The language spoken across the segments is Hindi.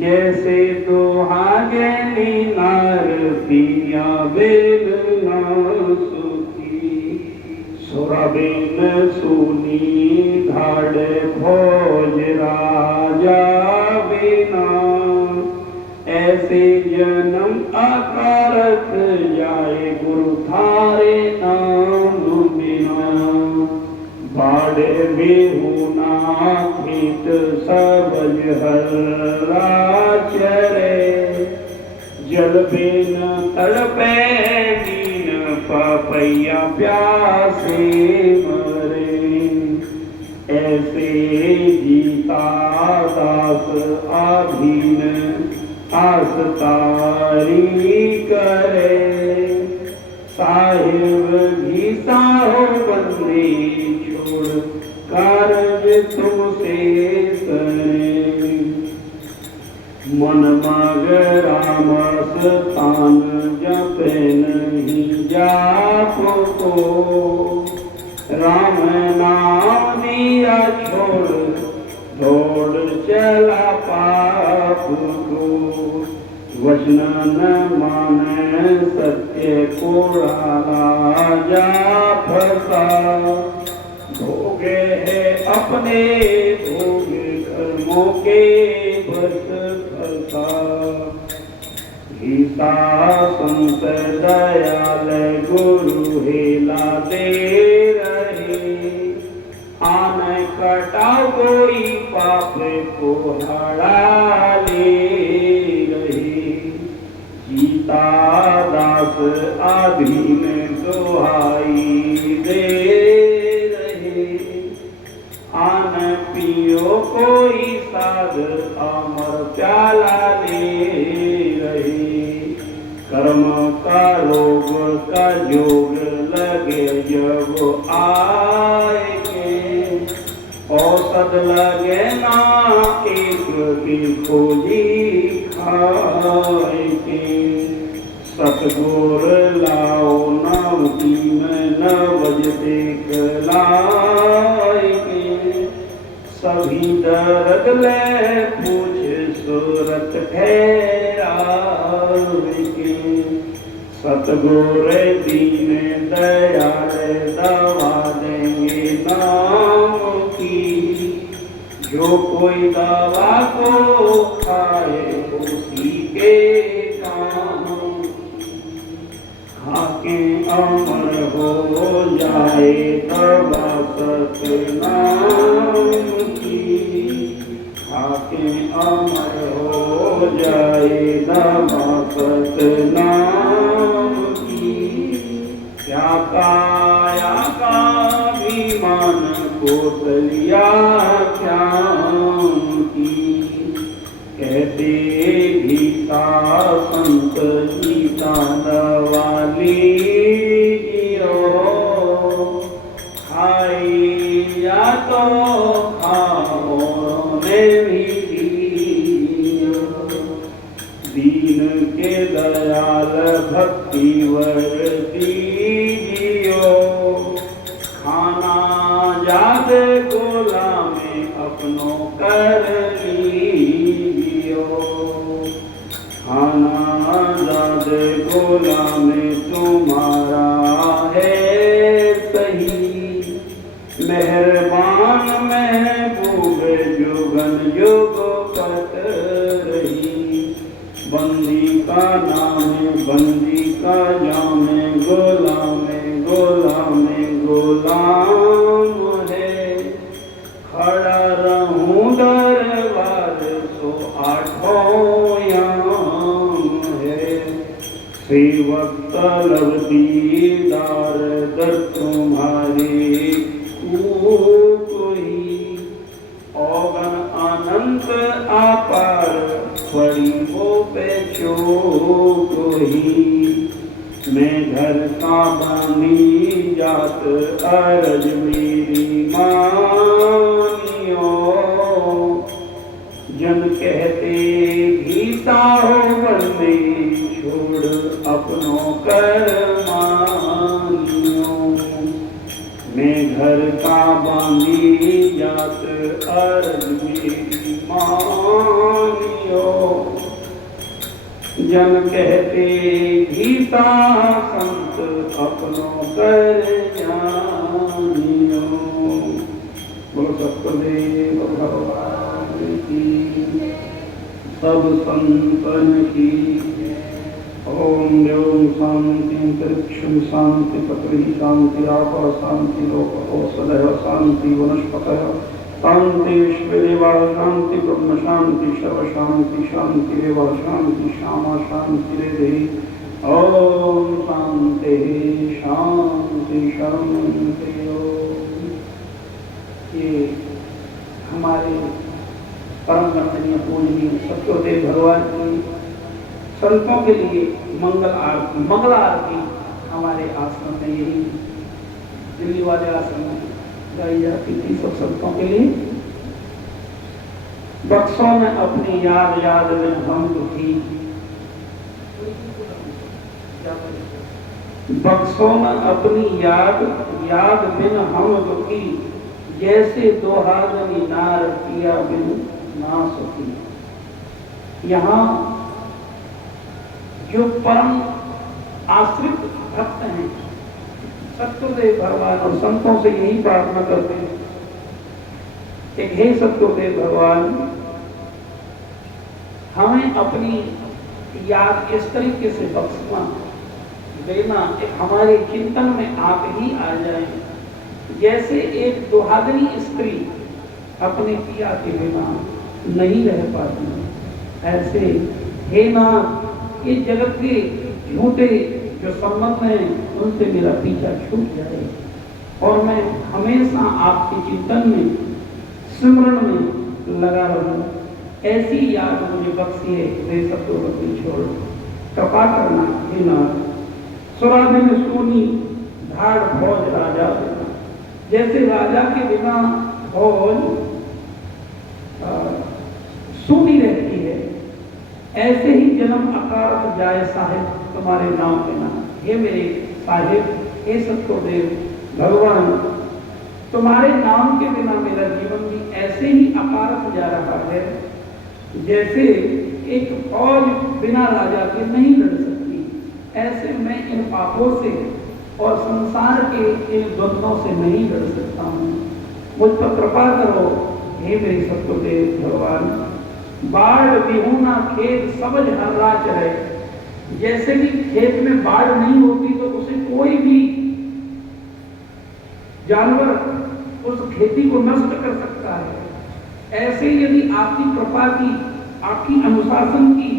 जैसे दोहागे नीनार पिया बेल ना सुखी सुरबेन सुनी धाड़े भोज राजा बिना ऐसे जन्म अकारत जाए गुरु थारे नाम बिना बाड़े बेहुना खेत सबज हल्ला चरे जल बिन तड़पे दीन पपैया प्यासे मरे ऐसे जीता दास आधीन आस तारी करे साहिब घीसा हो बंदी छोड़ कारज तुमसे करे मन मग राम स्थान जपे नहीं जाप को राम नाम दिया छोड़ दौड़ चला पाप को वचन न माने सत्य को राजा फसा भोगे है अपने भोगे कर्मों के बस फसा गीता संत दयाल गुरु हेला दे रहे आन कटा कोई पाप को हड़ा ले रहे जीता दास आधीन दुहाई दे रहे आन पियो कोई साध अमर प्याला ले रहे कर्म का रोग का जोग लगे जब आएंगे औसत लगे ना एक की खोजी खाएंगे सतगुर लाओ नाम तीन न बज देख लाएंगे सभी दर्द ले पूछ सूरत ठहरावेंगे सतगुर दीन दयाल दवा देंगे नाम की जो कोई दवा को खाए उसी के काम खाके अमर हो जाए दवा सतनाम की खाके अमर हो जाए दवा सतनाम क्या काया का विमान कोतलिया क्या की कहते गीता संत गीता दवाली खाई या तो खाओ में भी दीन के दयाल भक्ति वर्ती खाना जाद गोला में अपनों कर लीजियो खाना जाद गोला में तुम्हारा है सही मेहरबान महबूब जुगन युग कट रही बंदी का नाम बंदी का जामे गोलाम है खड़ा रहूं दरबार सो आठों याम है सेवक तलब दीदार दर तुम्हारे कोई औगन अनंत अपार पड़ी वो पे कोई मैं घर का बानी जात अर्ज मेरी मानियो जन कहते गीता हो बंदे छोड़ अपनों कर मानियो मैं घर का बानी जात अर्ज मेरी मानियो। जन कहते गीता संत अपनो कर जानियो। बोलो सतदेव भगवान की, सब संतन की। ओम व्योम शांति अंतरिक्षं शांति पृथ्वी शांति आपः शांति लोको सदैव शांति वनस्पतयः शांति विश्वेदेवा शांति ब्रह्म शांति सर्व शांति शांतिरेव शांति श्यामा शांतिरेधि। ओम शांति शांति शांति। ये हमारे परम वंदनीय पूजनीय सत्यदेव भगवान की संतों के लिए मंगल आरती हमारे आश्रम में, यही दिल्ली वाले आश्रम में गाई जाती थी सब संतों के लिए। बक्सों में अपनी याद याद में हम दुखी, बक्सों में अपनी याद याद बिन हम दुखी, जैसे दोहागनी नार पिया बिन ना सुखी। यहाँ जो परम आश्रित भक्त हैं सत्यदेव भगवान और संतों से यही प्रार्थना करते हैं कि हे सत्यदेव भगवान, हमें अपनी याद इस तरीके से बख्शना देना कि हमारे चिंतन में आप ही आ जाए, जैसे एक दुहागनी स्त्री अपने पिया के बिना नहीं रह पाती। ऐसे हे नाथ, ये जगत के झूठे जो संबंध हैं उनसे मेरा पीछा छूट जाए और मैं हमेशा आपके चिंतन में स्मरण में लगा रहूं। ऐसी याद मुझे बख्शिए, वे सब तो छोड़ कृपा करना हे नाथ। सुराधि में सोनी धाड़ फौज राजा, जैसे राजा के बिना फौज सूनी रहती है, ऐसे ही जन्म अकारत जाए साहिब तुम्हारे नाम के नाम। हे मेरे साहिब, हे सत्यदेव भगवान, तुम्हारे नाम के बिना मेरा जीवन भी ऐसे ही अकारत जा रहा है, जैसे एक फौज बिना राजा के नहीं लड़ सकती। ऐसे मैं इन पापों से और संसार के इन द्वंद्वों से नहीं लड़ सकता हूँ। मुझ पर कृपा करो हे मेरे सत्यदेव भगवान। बाढ़ बिहुना खेत सबज हर्रा चढ़े, जैसे कि खेत में बाढ़ नहीं होती तो उसे कोई भी जानवर उस खेती को नष्ट कर सकता है, ऐसे यदि आपकी कृपा की, आपकी अनुशासन की,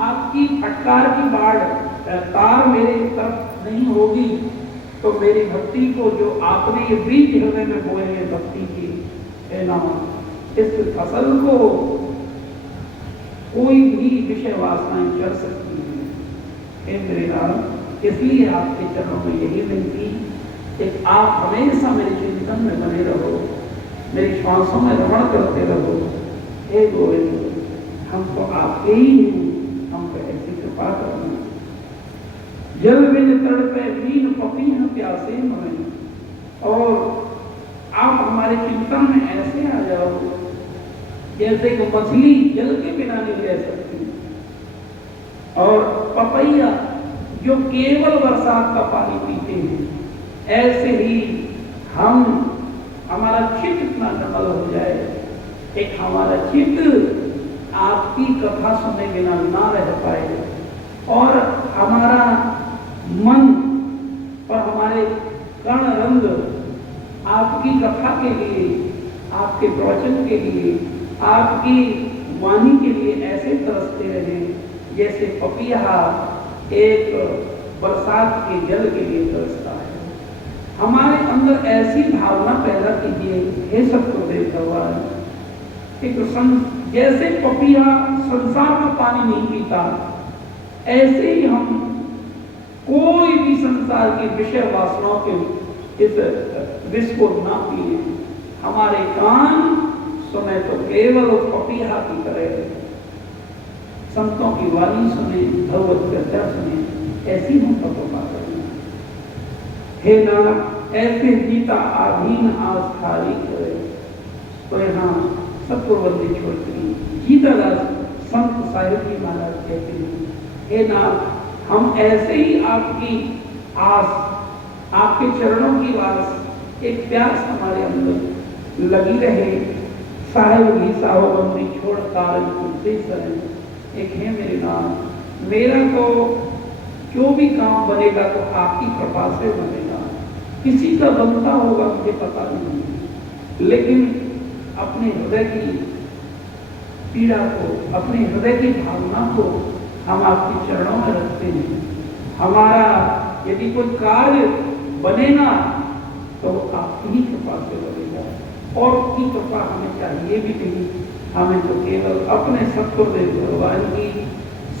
आपकी फटकार की बाढ़ तार मेरे तरफ नहीं होगी तो मेरी भक्ति को, जो आपने ये बीज हृदय में बोए हैं भक्ति की, है ना, इस फसल को कोई भी विषय वासनाएं चढ़ सकती हैं। हे मेरे नाम, इसलिए आपके चरणों में यही विनती कि आप हमेशा मेरे चिंतन में बने रहो, मेरी श्वासों में रमण करते रहो। हे गोविंद, हम तो आपके ही हैं, हम पे ऐसी कृपा करना। जल बिन तड़पे वीन पपीह प्यासे मरे, और आप हमारे चिंतन में ऐसे आ जाओ जैसे कि मछली जल के बिना नहीं रह सकती, और पपैया जो केवल बरसात का पानी पीते हैं, ऐसे ही हम, हमारा चित्त इतना निर्मल हो जाए, एक हमारा चित्त आपकी कथा सुने बिना ना रह पाए, और हमारा मन और हमारे कर्ण रंग आपकी कथा के लिए, आपके प्रवचन के लिए, आपकी वाणी के लिए ऐसे तरसते रहे जैसे पपीहा एक बरसात के जल के लिए तरसता है। हमारे अंदर ऐसी भावना पैदा कीजिए हे सत्यदेव भगवान, जैसे पपीहा संसार में पानी नहीं पीता, ऐसे ही हम कोई भी संसार की विषय वासनाओं के इस विष को ना पिए। हमारे कान सुने तो केवल पपीहा की तरह संतों की वाणी सुने, भगवत चर्चा सुने, ऐसी हम कृपा करें। हे नाथ, ऐसे जीता आधीन आस्थारी करे, तो यहाँ सत्पुरबंदी छोड़ती जीतादास संत साहिब जी महाराज कहते हैं, हे नाथ हम ऐसे ही आपकी आस, आपके चरणों की आस, एक प्यास हमारे अंदर लगी रहे। साहिब भी साहोबंदी छोड़ कारन तुझसे शरण। एक है मेरे नाथ, मेरा तो जो भी काम बनेगा तो आपकी कृपा से बनेगा, किसी का बनता होगा मुझे पता नहीं, लेकिन अपने हृदय की पीड़ा को, अपने हृदय की भावना को हम आपके चरणों में रखते हैं। हमारा यदि कोई कार्य बनेगा तो आपकी ही कृपा से बनेगा, और की कृपा हमें चाहिए भी नहीं, हमें तो केवल अपने सत्पुरदेव भगवान की,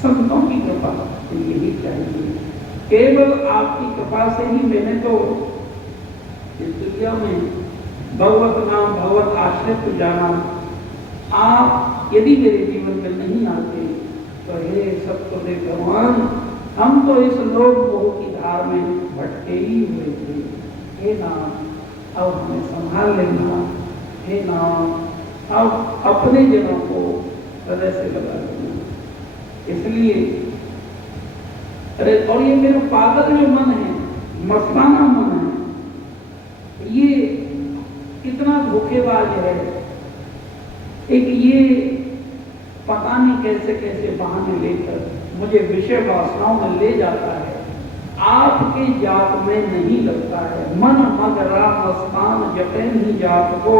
संतों की कृपा यही चाहिए। केवल आपकी कृपा से ही मैंने तो इस दुनिया में भगवत नाम, भगवत आश्रय को जाना। आप यदि मेरे जीवन में नहीं आते तो हे सत्पुरदेव भगवान, हम तो इस लोक मोह की धार में भटके ही हुए थे। हे नाम, अब हमें संभाल लेना। हे नाम, अब अपने जनों को हृदय से लगा लेना। इसलिए अरे, और ये मेरा पागल जो मन है, मस्ताना मन है, ये इतना धोखेबाज है। एक ये पता नहीं कैसे कैसे बहाने लेकर मुझे विषय वासनाओं में ले जाता है, आपके जाप में नहीं लगता है। मन मग राम मस्तान जपे नहीं जाप को,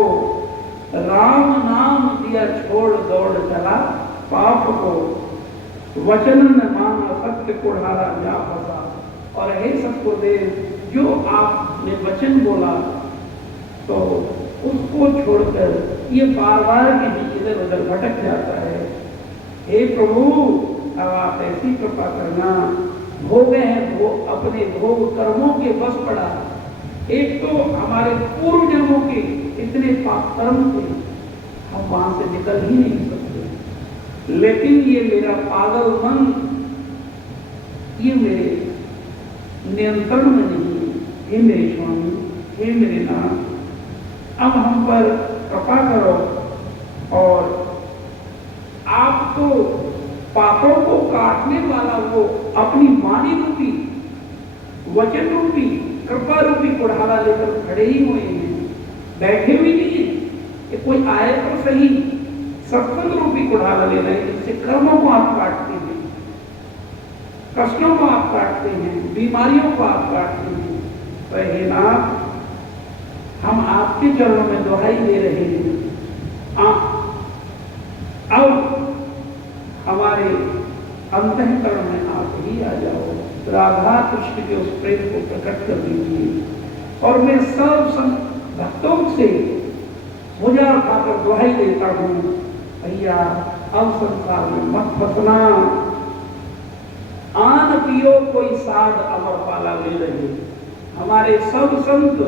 राम नाम दिया छोड़ दौड़ चला पाप को, वचन न माना सत्य कुढ़ारा जा फंसा। और हे सत्पुरदेव, जो आपने वचन बोला तो उसको छोड़कर ये बार बार कहीं इधर उधर भटक जाता है। हे प्रभु, अब आप ऐसी कृपा करना। भोग है वो अपने भोग कर्मों के बस पड़ा। एक तो हमारे पूर्व जन्मों के इतने पाप कर्म थे, हम वहां से निकल ही नहीं सकते। लेकिन ये मेरा पागल मन, ये मेरे नियंत्रण में नहीं है। हे मेरे स्वामी, हे मेरे नाथ, अब हम पर कृपा करो। और आप तो पापों को काटने वाला वो अपनी वाणी रूपी, वचन रूपी, कृपा रूपी कुढ़ाला लेकर खड़े ही हुए हैं, बैठे हुए नहीं है। कि कोई आए तो सही, सत्संग रूपी कुढ़ाला ले रहे हैं, जिससे कर्मों को आप काटते हैं, कष्टों को आप काटते हैं, बीमारियों को आप काटते हैं। तो हे नाथ, हम आपके चरणों में दुहाई दे रहे हैं, अब हमारे अंतःकरण में आप ही आ जाओ। राधा कृष्ण के उस प्रेम को प्रकट कर दीजिए। और मैं सब भक्तों से मुझे उठाकर दुहाई देता हूँ, भैया अब संसार में मत फंसना, आन पियो कोई साध अमर पाला ले रहे। हमारे सब संत,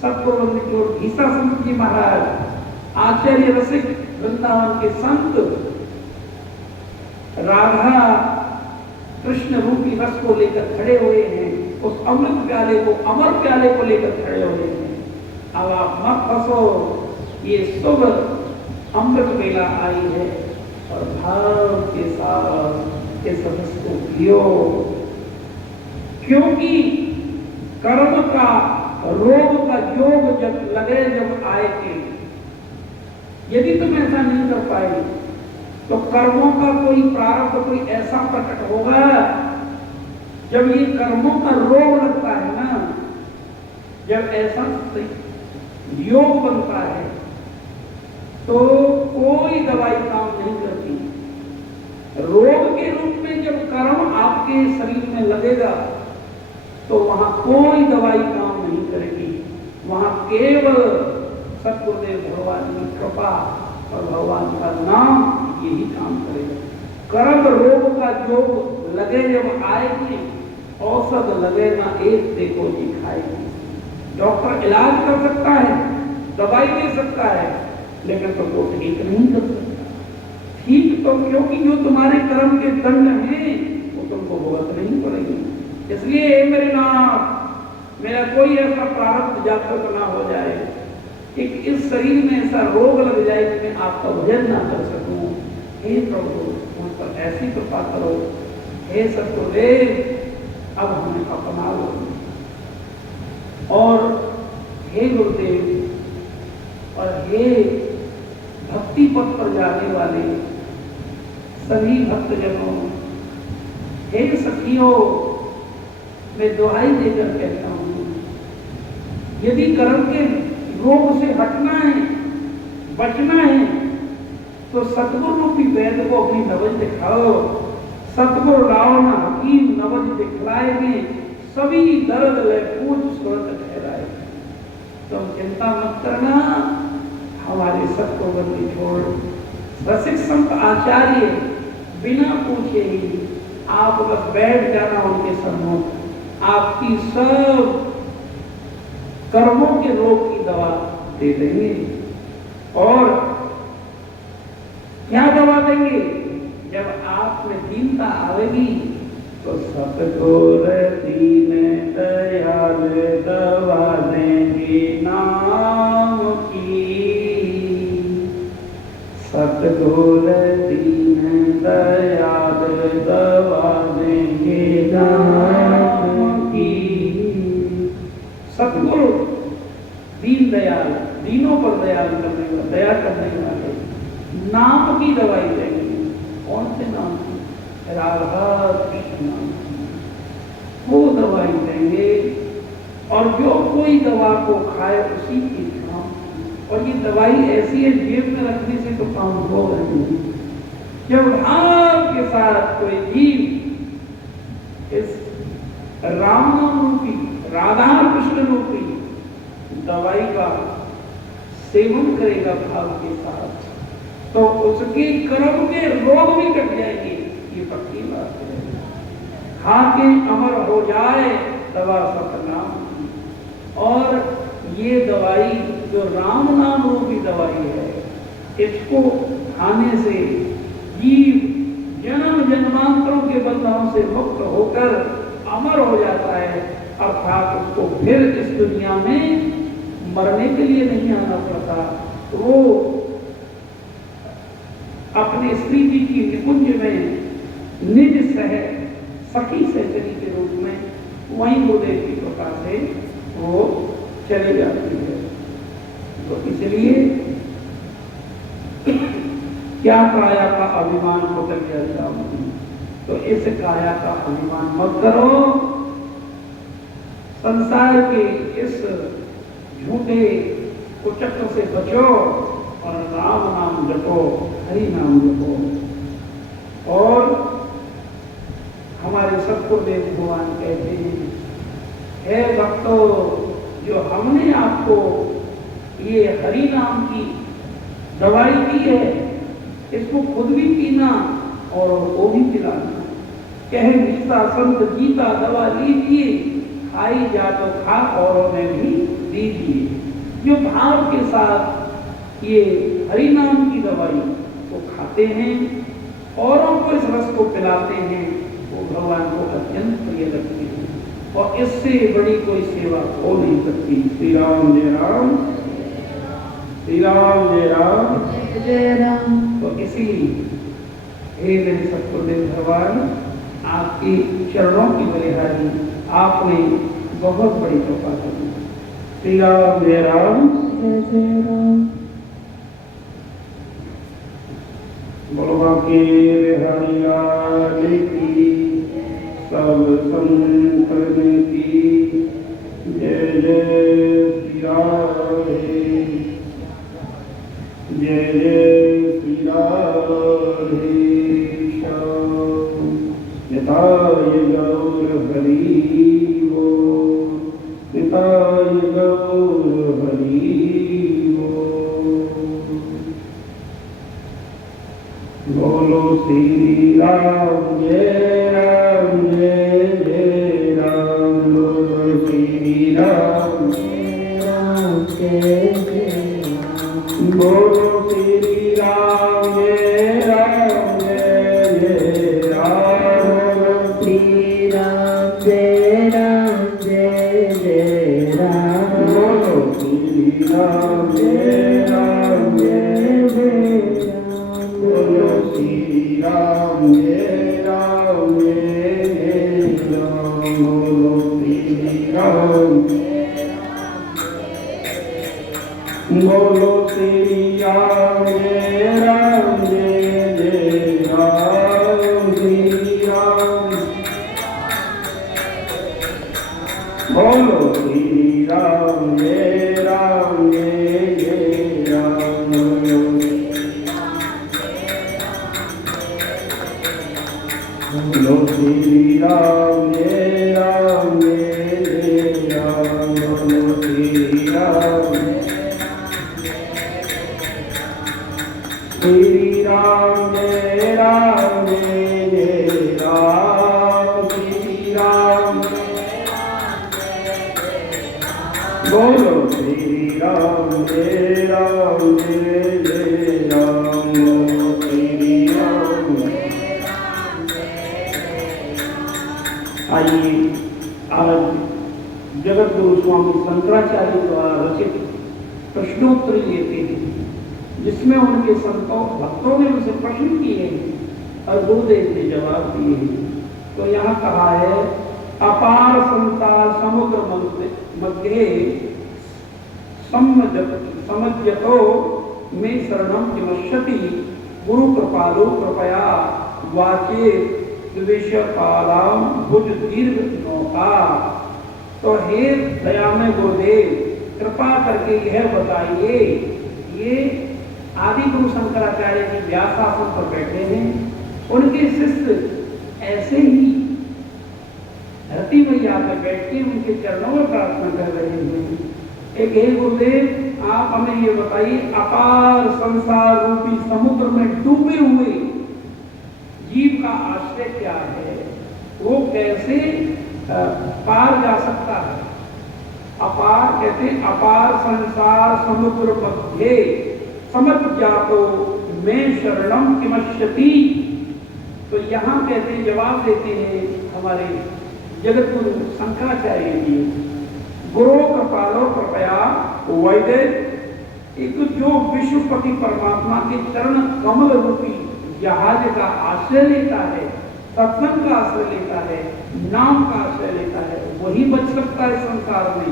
सत्पुरबंदी छोड़ गीता संत जी महाराज, आचार्य रसिक वृंदावन के संत, राधा कृष्ण रूपी रस को लेकर खड़े हुए हैं, उस अमृत प्याले को, अमर प्याले को लेकर खड़े हुए हैं। अब आप मत फंसो, ये शुभ अमृत बेला आई है और भाव के साथ इस रस को पियो, क्योंकि कर्म का रोग का योग जब लगे, जब आए के, यदि तुम ऐसा नहीं कर पाए तो कर्मों का कोई प्रारब्ध, कोई ऐसा प्रकट होगा, जब ये कर्मों का रोग लगता है ना, जब ऐसा योग बनता है तो कोई दवाई काम नहीं करती। रोग के रूप में जब कर्म आपके शरीर में लगेगा तो वहां कोई दवाई काम नहीं करेगी, वहां केवल सत्पुरदेव भगवान की कृपा और भगवान का नाम यही काम करेगा। कर्म रोग का जो लगे, जब आएगी औषध लगे ना एक देखो जी खाएगी। डॉक्टर इलाज कर सकता है, दवाई दे सकता है, लेकिन तो वो ठीक नहीं कर सकता। ठीक तो क्योंकि जो तुम्हारे कर्म के दंड हैं वो तुमको भुगत नहीं पड़ेगी। इसलिए मेरे नाथ, मेरा कोई ऐसा प्रारब्ध जातक ना हो जाए कि इस शरीर में ऐसा रोग लग जाए कि मैं आपका भजन ना कर सकूं। हे प्रभु मुझ पर ऐसी कृपा करो। हे सतगुरुदेव अब हमें अपना लो। और हे गुरुदेव और हे भक्ति पथ पर जाने वाले सभी भक्तजनों, हे सखियों, मैं दुआई देकर कहता हूं, यदि कर्म के रोग से हटना है, बचना है, तो सतगुरु रूपी वेद को अपनी नवज दिखाओ। सतगुरु राव न हकीम नवज दिखलाएंगे, सभी दर्द व पूज सुरत ठहराए। तुम चिंता मत करना, हमारे सबको बंदी छोड़। रसिक संत आचार्य बिना पूछे ही आप बस बैठ जाना उनके सम्मुख, आपकी सब कर्मों के रोग की दवा दे देंगे। और क्या दवा देंगे? जब आप में दीनता आवेगी तो सतगुर दीन दयाल दवा देंगे नाम की। सतगुर दीन दयाल दवा देंगे नाम की। सतगुरु दीन दयाल, दीनों पर दयाल करने वाले, दया करने वाले, नाम की दवाई देंगे। कौन से नाम की? राधा कृष्ण नाम की वो दवाई देंगे। और जो कोई दवा को खाए उसी की काम। और ये दवाई ऐसी है, जेब में रखने से तो काम होगा नहीं। जब भाव के साथ कोई जीव इस राम नाम रूपी, राधा कृष्ण रूपी दवाई का सेवन करेगा भाव के साथ, तो उसके कर्म के रोग भी कट जाएंगे। ये पक्की बात है। खा के अमर हो जाए दवा सतनाम की। और ये दवाई जो राम नाम रूपी दवाई है, इसको खाने से जीव जन्म जन्मांतरों के बंधनों से मुक्त होकर अमर हो जाता है। अर्थात उसको फिर इस दुनिया में मरने के लिए नहीं आना पड़ता। वो अपने श्री जी की निकुंज में निज सह सखी सहचरी के रूप में वहीं गुरुदेव की कृपा से वो चली जाती है। तो इसलिए क्या काया का अभिमान होकर गया, तो इस काया का अभिमान मत करो। संसार के इस झूठे कुचक्र से बचो और राम नाम जपो, हरि नाम जपो। और हमारे सतगुरुदेव भगवान कहते हैं, हे भक्तों, जो हमने आपको ये हरि नाम की दवाई दी है, इसको खुद भी पीना और वो भी पिलाना। कह गीता संत गीता दवा लीजिए, खाई जा तो खा औरों में भी दीजिए। जो भाव के साथ ये हरि नाम की दवाई को खाते हैं, औरों को इस रस को पिलाते हैं, वो भगवान को अत्यंत प्रिय लगते हैं। और इससे बड़ी कोई सेवा हो नहीं सकती। श्री राम जय राम, श्री राम जय राम, जय राम। तो इसीलिए हे मेरे सतगुरुदेव भगवान, आपके चरणों की बलिहारी आपने बहुत बड़ी कृपा की। श्री राम जय राम, जय राम। बोलो बाकी हरियाल की, सब संतन की जय जय श्री राम, जय जय श्री राम। निताय गौर हरि बोल, निताय गौर हरि बोल। बोलो श्री राम जय राम, जय जय राम। बोलो श्री राम जय राम, जय जय राम। बोलो श्री राम जय राम, जय जय राम। बोलो श्री राम जय राम, जय जय राम। बोलो श्री राम जय बोलो श्री राम जय राम बोलो श्री राम श्री राम जय राम जय राम श्री राम बोलो श्री राम जय राम जय राम बोलो श्री राम। आइए आज जगत गुरु स्वामी शंकराचार्य द्वारा रचित प्रश्नोत्तरी लेते हैं, जिसमें उनके संतों भक्तों ने उनसे प्रश्न किए और गुरुदेव ने जवाब दिए हैं। तो यहाँ कहा है, अपार संसार समुद्र मध्य समज्जतो में शरणम किमश्यति गुरु कृपालो कृपया वाचे द्विषकालाम भुज दीर्घ नौका। तो हे दयामय गुरुदेव, कृपा करके यह बताइए, ये आदि गुरु शंकराचार्य जी व्यासासन पर बैठे हैं, उनके शिष्य ऐसे ही धरती मैया पे बैठ के उनके चरणों में प्रार्थना कर रहे हैं। एक हे गुरुदेव, आप हमें ये बताइए, अपार संसार रूपी समुद्र में डूबे हुए जीव का आश्रय क्या है, वो कैसे पार जा सकता है। अपार कहते हैं, अपार संसार समुद्र मध्य समझ जातो मैं शरणम किमश्यति। तो यहाँ कहते जवाब देते हैं हमारे जगत गुरु शंकराचार्य जी, गुरु कृपालो कृपया वैदे, एक जो विश्वपति परमात्मा के चरण कमल रूपी जहाज का आश्रय लेता है, सत्संग का आश्रय लेता है, नाम का आश्रय लेता है, वही बच सकता है संसार में।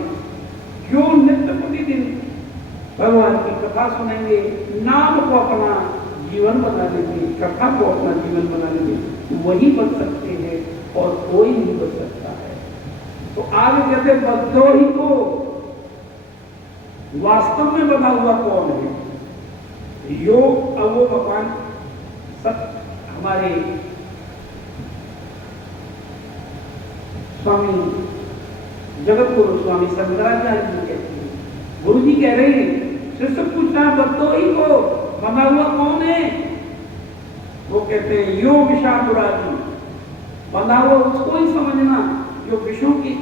जो नित्य प्रतिदिन भगवान की कथा सुनेंगे, नाम को अपना जीवन बना लेंगे, कथा को अपना जीवन बना लेंगे, वही बच सकते हैं और कोई नहीं बच सकता है। तो आगे कहते बद्धोही को वास्तव में बना हुआ कौन है? योग अब वो भगवान हमारे स्वामी जगत गुरु स्वामी शंकराचार्य जी कहते हैं, गुरु जी कह रहे हैं, शिष्य पूछता है बद्धोही को बना हुआ कौन है? वो कहते हैं यो विषादुराजी, बना हुआ उसको ही समझना जो विषयों की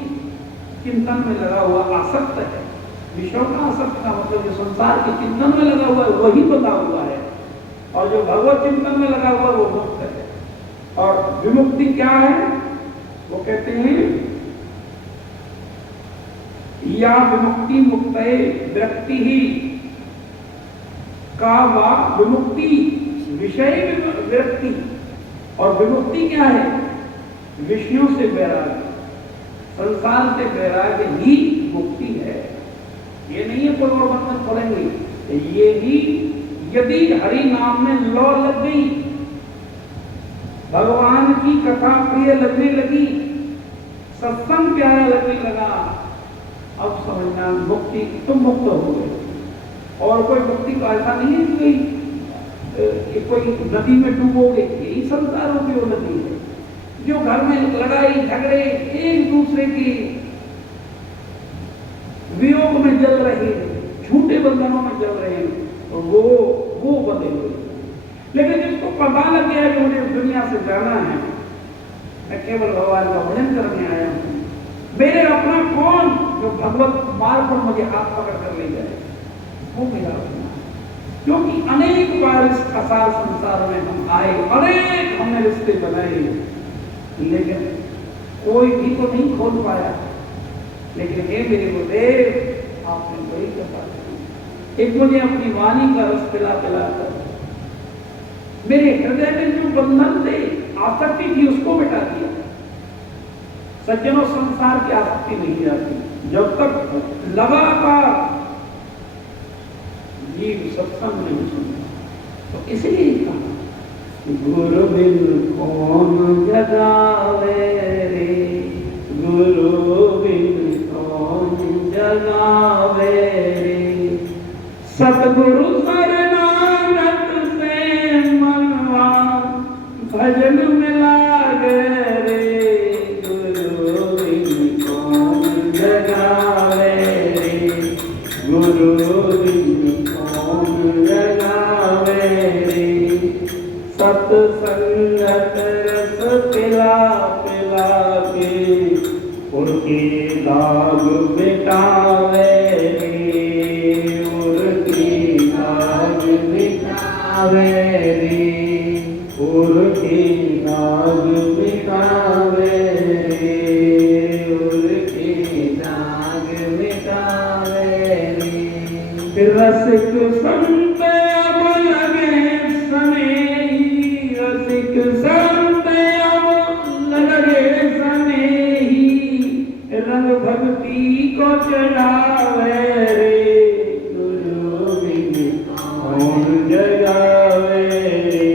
चिंतन में लगा हुआ आसक्त है। विषयों का आसक्त का मतलब जो संसार के चिंतन में लगा हुआ है वही बना हुआ है, और जो भगवत चिंतन में लगा हुआ है वो मुक्त है। और विमुक्ति क्या है? वो कहते हैं या विमुक्ति मुक्तये व्यक्ति ही का वा विमुक्ति विषय विरक्ति। और विमुक्ति क्या है? विषयों से वैराग्य, संसार से वैराग्य ही मुक्ति है। ये नहीं है कोई और बंधन पड़ेंगे, ये ही यदि हरि नाम में लौ लग गई, भगवान की कथा प्रिय लगने लगी, सत्संग प्यारा लगने लगा, अब समझना मुक्ति तुम मुक्त हो गए। और कोई मुक्ति का ऐसा नहीं है कि कोई नदी में डूबोगे, यही संसार रूपी वो नदी है जो घर में लड़ाई झगड़े एक दूसरे के वियोग में जल रहे हैं, झूठे बंधनों में जल रहे हैं, तो वो बंधे हुए। लेकिन जिसको पता लग गया कि मुझे दुनिया से जाना है, मैं केवल भगवान का भजन करने आया हूं, मेरे अपना कौन जो भगवत मार्ग पर मुझे हाथ पकड़ कर ले जाए, वो मेरा अपना। क्योंकि अनेक बार इस असार संसार में हम आए, अनेक हमने रिश्ते बनाए, लेकिन कोई भी को नहीं खोल पाया। लेकिन हे मेरे गुरुदेव, आपने बड़ी कृपा की, एक मुझे अपनी वाणी का रस पिला कर मेरे हृदय में जो बंधन थे, आसक्ति थी, उसको मिटा दिया। सज्जनों, संसार की आसक्ति नहीं जाती जब तक लगातार जीव सत्संग नहीं सुनता। तो इसलिए कहा, गुरु बिन कौन जगावे रे, गुरु बिन कौन जगावे रे, सतगुरु शरणागत से मनवा भजन में लागे सत्संगत रस पिला पिला के उनके दाग मिटावे रे, उनके दाग मिटावे रे, उनके दाग मिटावे रे, उनके दाग मिटावे रे। रसिक संत अब लगे सनेही, रसिक संत अब लगे सनेही, रंग भक्ति को चढ़ावे रे, गुरु बिन कौन जगावे रे,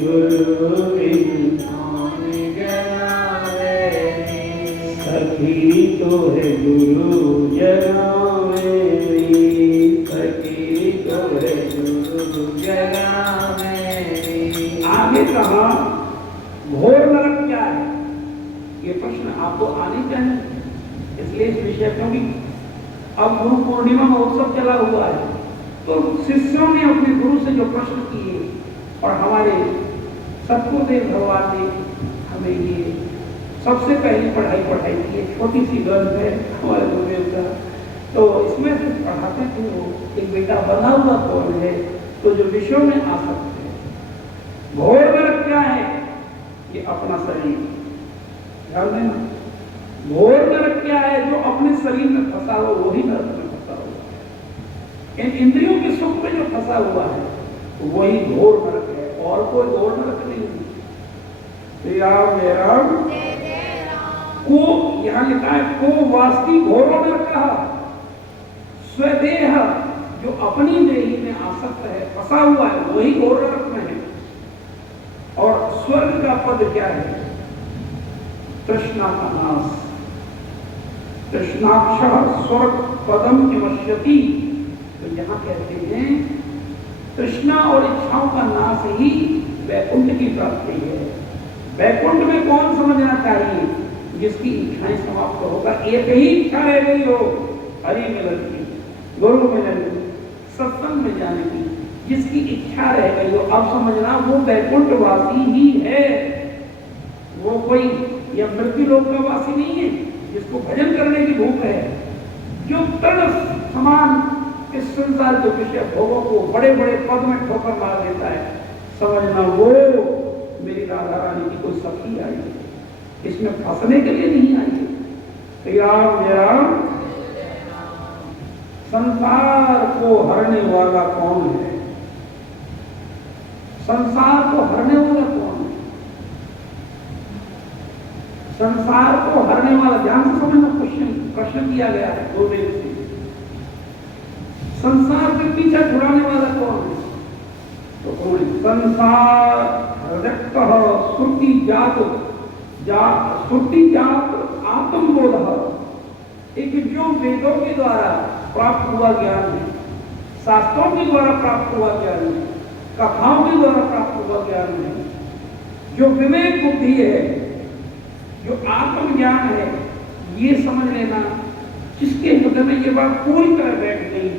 गुरु बिन कौन जगावे रे। सखी तो है गुरु जगावे रे, सखी तो है गुरु जगावे रे। आगे कहा घोर नरक क्या है, ये प्रश्न आपको आने चाहिए। इसलिए इस विषय, क्योंकि अब गुरु पूर्णिमा महोत्सव चला हुआ है, तो शिष्यों ने अपने गुरु से जो प्रश्न किए और हमारे सतगुरुदेव भगवान ने हमें ये सबसे पहली पढ़ाई की है। छोटी सी ग्रंथ है हमारे गुरुदेव का, तो इसमें से पढ़ाते थे वो एक बेटा बना हुआ कौन है, तो जो विषयों में आ सकते हैं। घोर नरक क्या है, ये अपना शरीर, ध्यान देना। घोर नरक क्या है, जो अपने शरीर में फंसा हो वही नरक में फंसा हुआ है। इन इंद्रियों के सुख में जो फंसा हुआ है वही घोर नरक है, और कोई घोर नरक नहीं है। श्री राम जय राम। को यहां लिखा है को वास्ती घोरो नरक, स्वदेह जो अपनी देही में आसक्त है, फंसा हुआ है, वही घोर नरक में है। और स्वर्ग का पद क्या है, तृष्णा का नाश। तृष्णाक्ष स्वर्ग पदम निवश्यति, तो यहां कहते हैं तृष्णा और इच्छाओं का नाश ही वैकुंठ की प्राप्ति है। वैकुंठ में कौन समझना चाहिए, जिसकी इच्छाएं समाप्त होगा। एक ही इच्छा रह गई हो, हरि मिलन की, गुरु मिलन की, सत्संग में जाने की, जिसकी इच्छा रह गई हो, अब समझना वो वैकुंठवासी ही है। वो कोई या मृत्यु लोक का वासी नहीं है जिसको भजन करने की भूख है, जो तृण समान इस संसार के विषय भोगों को बड़े बड़े पद में ठोकर मार देता है, समझना वो मेरी राधा रानी की कोई सखी आई है, इसमें फंसने के लिए नहीं आई है। श्री राम जय राम। संसार को हरने वाला कौन है, संसार को हरने वाला कौन है, संसार को हरने वाला, ध्यान से समझना, प्रश्न किया गया है गुरुदेव से। संसार के पीछे छुड़ाने वाला कौन है, तो कौन है, संसार रक्त श्रुति जात श्रुति जात आत्मबोध, एक जो वेदों के द्वारा प्राप्त हुआ ज्ञान है, शास्त्रों के द्वारा प्राप्त हुआ ज्ञान है, कथाओं के द्वारा प्राप्त हुआ ज्ञान है, जो विवेक बुद्धि है, जो आत्मज्ञान है, ये समझ लेना। जिसके हृदय में ये बात पूरी तरह बैठ गई,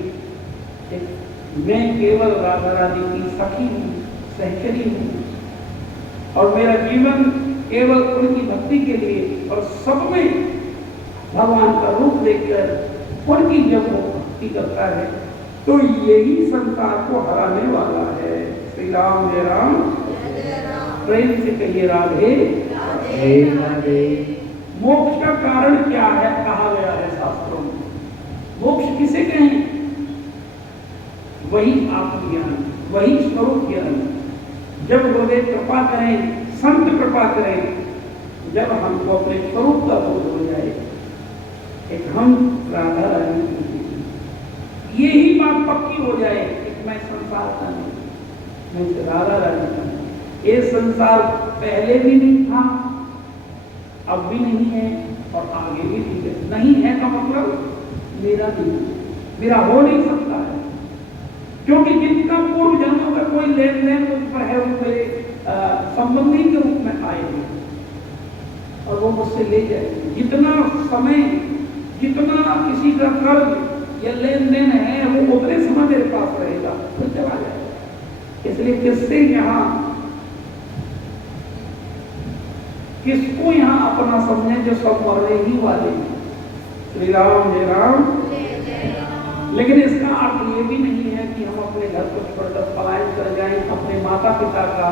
मैं केवल राधा रानी की सखी हूँ, सहचरी हूँ, और मेरा जीवन केवल उनकी भक्ति के लिए, और सब में भगवान का रूप देखकर उनकी जब वो भक्ति करता है, तो यही संसार को हराने वाला है। श्री राम जय राम। प्रेम से कहिए राधे राधे। मोक्ष का कारण क्या है, कहा गया है शास्त्रों में। मोक्ष किसे कहें, वही आत्मज्ञान, वही स्वरूप ज्ञान। जब गुरुदेव कृपा करें, संत कृपा करें, जब हमको अपने स्वरूप का बोध हो जाए, एक हम राधा रानी, यही बात पक्की हो जाए कि मैं संसार का नहीं, मैं राधा रानी का नहीं। ये संसार पहले भी नहीं था, अब भी नहीं है, और आगे भी नहीं है का मतलब मेरा नहीं, मेरा हो नहीं सकता है, क्योंकि जिनका पूर्व जन्मों का कोई लेन देन मुझ पर है, वो मेरे संबंधी के रूप में आए हैं और वो मुझसे ले जाएंगे। जितना समय, जितना किसी का कर्ज या लेन देन है, वो उतने समय मेरे पास रहेगा, फिर चला जाएगा। इसलिए किससे यहाँ किसको यहाँ अपना समझे जो सब मरने ही वाले हैं। श्री राम जय राम। लेकिन इसका अर्थ ये भी नहीं है कि हम अपने घर को छोड़कर पलायन कर जाएं, अपने माता पिता का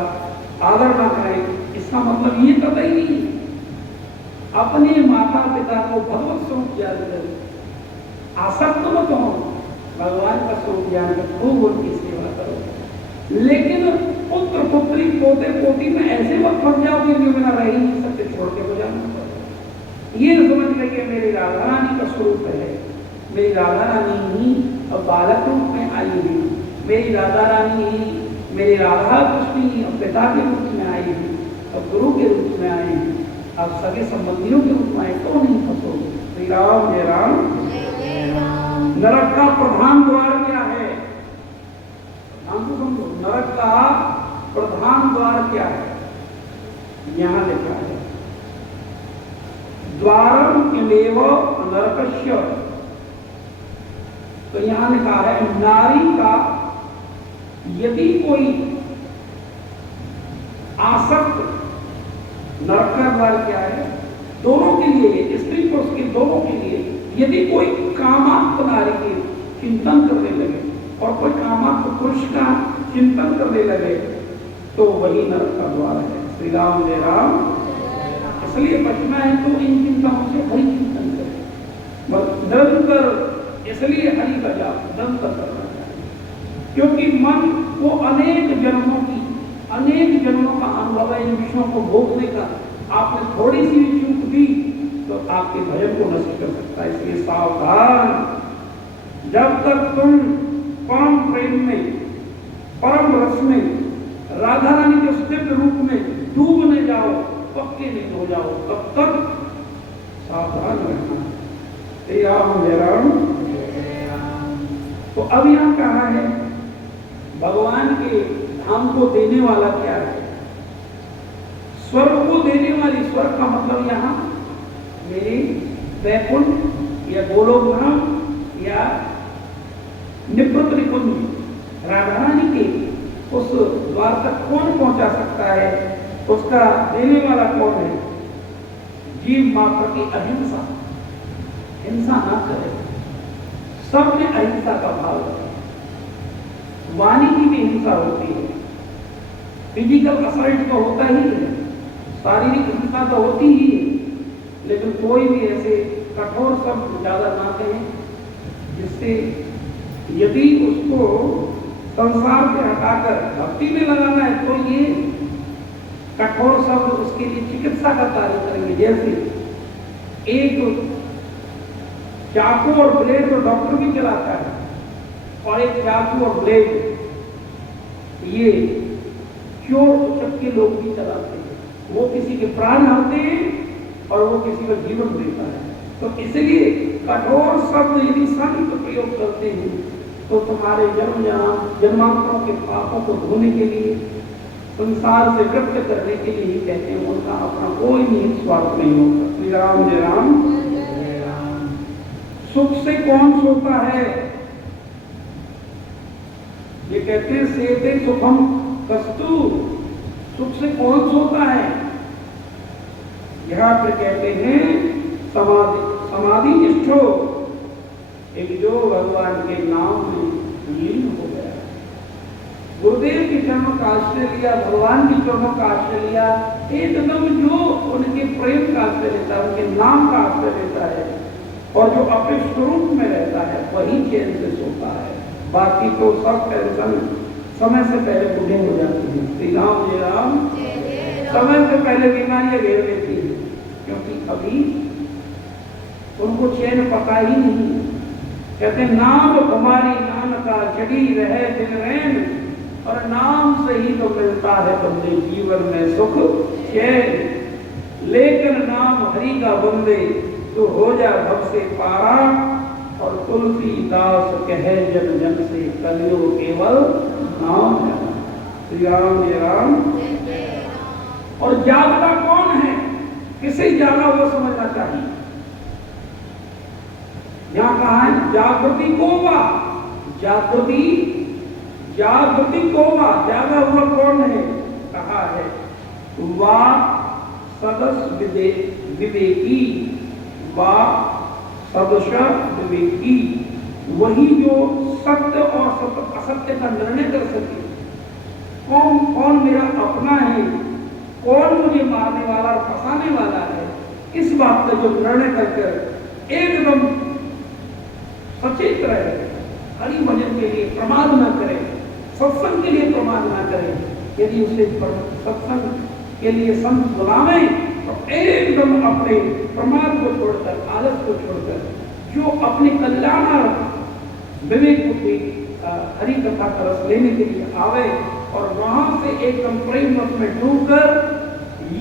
आदर ना करें। इसका मतलब ये कतई नहीं। अपने माता पिता को भगवत स्वरूप ज्ञान करो, आसक्त मत हो, भगवान का स्वरूप ज्ञान कर, खूब उनकी सेवा करो। लेकिन पुत्र पुत्री पोते पोती में ऐसे मत फंस जाओ कि मैं रह ही नहीं सकते, छोड़ के हो जाना पड़ेगा। ये समझ ले कि मेरी राधा रानी का स्वरूप है, मेरी राधा रानी ही अब बालक रूप में आई हुई, मेरी राधा रानी ही मेरी राधा कृष्ण अब पिता के रूप में आई है, अब गुरु के रूप में आई है, अब सगे संबंधियों के रूप में आए। तो नहीं फंसो। श्री राम जय राम। नरक का प्रधान द्वार क्या है? समझो, नरक का प्रधान द्वार क्या है? यहां लिखा है द्वारम इमेव नरकस्य। तो यहां लिखा है नारी का यदि कोई आसक्त, नरक का द्वार क्या है? दोनों के लिए, स्त्री पुरुष के दोनों के लिए, यदि कोई कामात्म नारी के चिंतन करने लगे और कोई कामात्म पुरुष का चिंतन करने लगे तो वही नरक का द्वार है। श्री राम जय राम। इसलिए बचना है तो इन चिंताओं से हरि चिंतन करें निरंतर। इसलिए हरि का जाप निरंतर करना चाहिए, क्योंकि मन को अनेक जन्मों का अनुभव है इन विषयों को भोगने का। आपने थोड़ी सी भी चूक दी तो आपके भजन को नष्ट कर सकता है। इसलिए सावधान। जब तक तुम परम प्रेम में, परम रस में, राधा रानी के दिव्य रूप में डूबने जाओ, पक्के नहीं हो जाओ, तब तक सावधान रहना। श्री राम जय राम। तो अब यहां कहा है भगवान के धाम को देने वाला क्या है? स्वर्ग को देने वाली। स्वर्ग का मतलब यहाँ मेरी वैकुंठ या गोलोक धाम या निवृत्त निकुंज, राधा रानी के उस द्वार तक कौन पहुंचा सकता है? उसका देने वाला कौन है? जीव मात्र की अहिंसा। हिंसा ना करे, सब में अहिंसा का भाव है। वाणी की भी हिंसा होती है, फिजिकल असल्ट तो होता ही है, शारीरिक हिंसा तो होती ही है, लेकिन कोई भी ऐसे कठोर शब्द ज्यादा ना कहें जिससे यदि उसको संसार से हटाकर भक्ति में लगाना है तो ये कठोर शब्द उसके लिए चिकित्सा का कार्य करेंगे। जैसे एक चाकू और ब्लेड तो डॉक्टर भी चलाता है, और एक चाकू और ब्लेड ये चोर उचक के लोग भी चलाते हैं। वो किसी के प्राण हरते हैं और वो किसी का जीवन देता है। तो इसलिए कठोर शब्द यदि संत प्रयोग करते हैं तो तुम्हारे जन्मांतरों के पापों को धोने के लिए, संसार से व्यक्त करने के लिए ही कहते हैं। उनका अपना कोई निहित स्वार्थ नहीं होता। श्री राम जय राम। सुख से कौन सोता है? ये कहते हैं सेते सुखम कस्तु। सुख से कौन सोता है? यहां पर कहते हैं समाधि निष्ठो, एक जो भगवान के नाम में लीन हो गया। गुरुदेव के चरणों का आश्रय लिया, भगवान के चरणों का आश्रय लिया, एकदम जो उनके प्रेम का आश्रय लेता है, उनके नाम का आश्रय लेता है और जो अपने स्वरूप में रहता है वही चैन से सोता है। बाकी तो सब टेंशन समय से पहले बूढ़े हो जाती है। श्री राम जय राम। समय से पहले बीमारियां घेर लेती है, क्योंकि अभी उनको चैन पता ही नहीं। कहते नाम तुम्हारी नाम का जड़ी रहे दिन रैन, और नाम से ही तो मिलता है बंदे जीवन में सुख चैन। लेकिन नाम हरि का बंदे तो हो जा भव से पारा, और तुलसीदास कहे जन जन से कलियो केवल नाम है। श्री राम जय राम। और जागता कौन है? किसे जागा वो समझना चाहिए। यहां कहा है जागृति कोवा, जागृति कोवा, जागा हुआ कौन है? कहा है वा सदस्य विवेकी व सदस्य विवेकी, वही जो सत्य और असत्य का निर्णय कर सके। कौन कौन मेरा अपना है, कौन मुझे मारने वाला और फंसाने वाला है, इस बात का जो निर्णय करके एकदम सचेत रहे, हरि भजन के लिए प्रमाद न करे, सत्संग के लिए प्रमाद न करे। यदि उसे सत्संग के लिए संत बुलावे तो एकदम अपने प्रमाद को छोड़कर, आलस को छोड़कर, जो अपने कल्याण विवेक बुद्धि हरि कथा का रस लेने के लिए आवे और वहां से एकदम प्रेम रस में डूबकर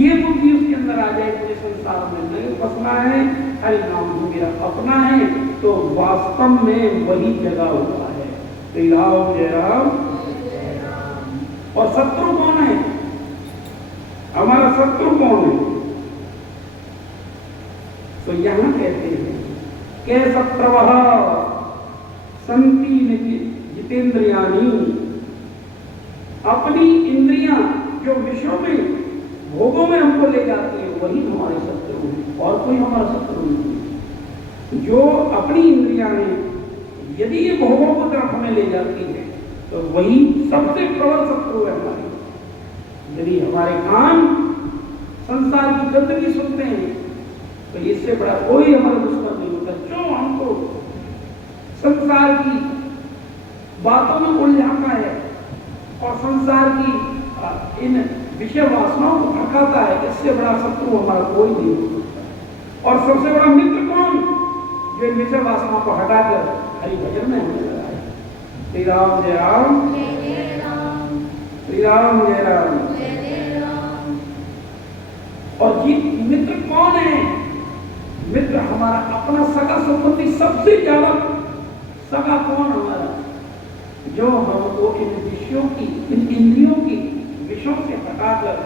ये बुद्धि उसके अंदर आ जाए, मुझे संसार में नहीं फंसना है, हरि नाम ही मेरा अपना है, तो वास्तव में वही जगह हुआ है। श्री राम जय राम। और शत्रु कौन है? हमारा शत्रु कौन है? तो यहां कहते हैं के शत्रवः संति जितेंद्रियाणि, अपनी इंद्रियां जो विषयों में भोगों में हमको ले जाती है वही हमारे शत्रु हैं, और कोई हमारा शत्रु नहीं। जो अपनी इंद्रियां हैं यदि ये भोगों की तरफ हमें ले जाती है तो वही सबसे प्रबल शत्रु है हमारी। यदि हमारे कान संसार की गंदगी सुनते हैं तो इससे बड़ा कोई हमारा दुश्मन नहीं होता। जो हमको संसार की बातों में उलझाता है और संसार की इन विषय वासनाओं को भड़काता है, इससे बड़ा शत्रु हमारा कोई नहीं हो सकता। और सबसे बड़ा मित्र कौन? जो इन विषय वासनाओं को हटाकर हरि भजन में हमें लगा है। श्री राम जय राम, श्री राम जय राम। और जी मित्र कौन है? मित्र हमारा अपना सगा संबंधी, सबसे ज्यादा सगा कौन हमारा? जो हमको इन विषयों की, इन इंद्रियों की विषयों से हटाकर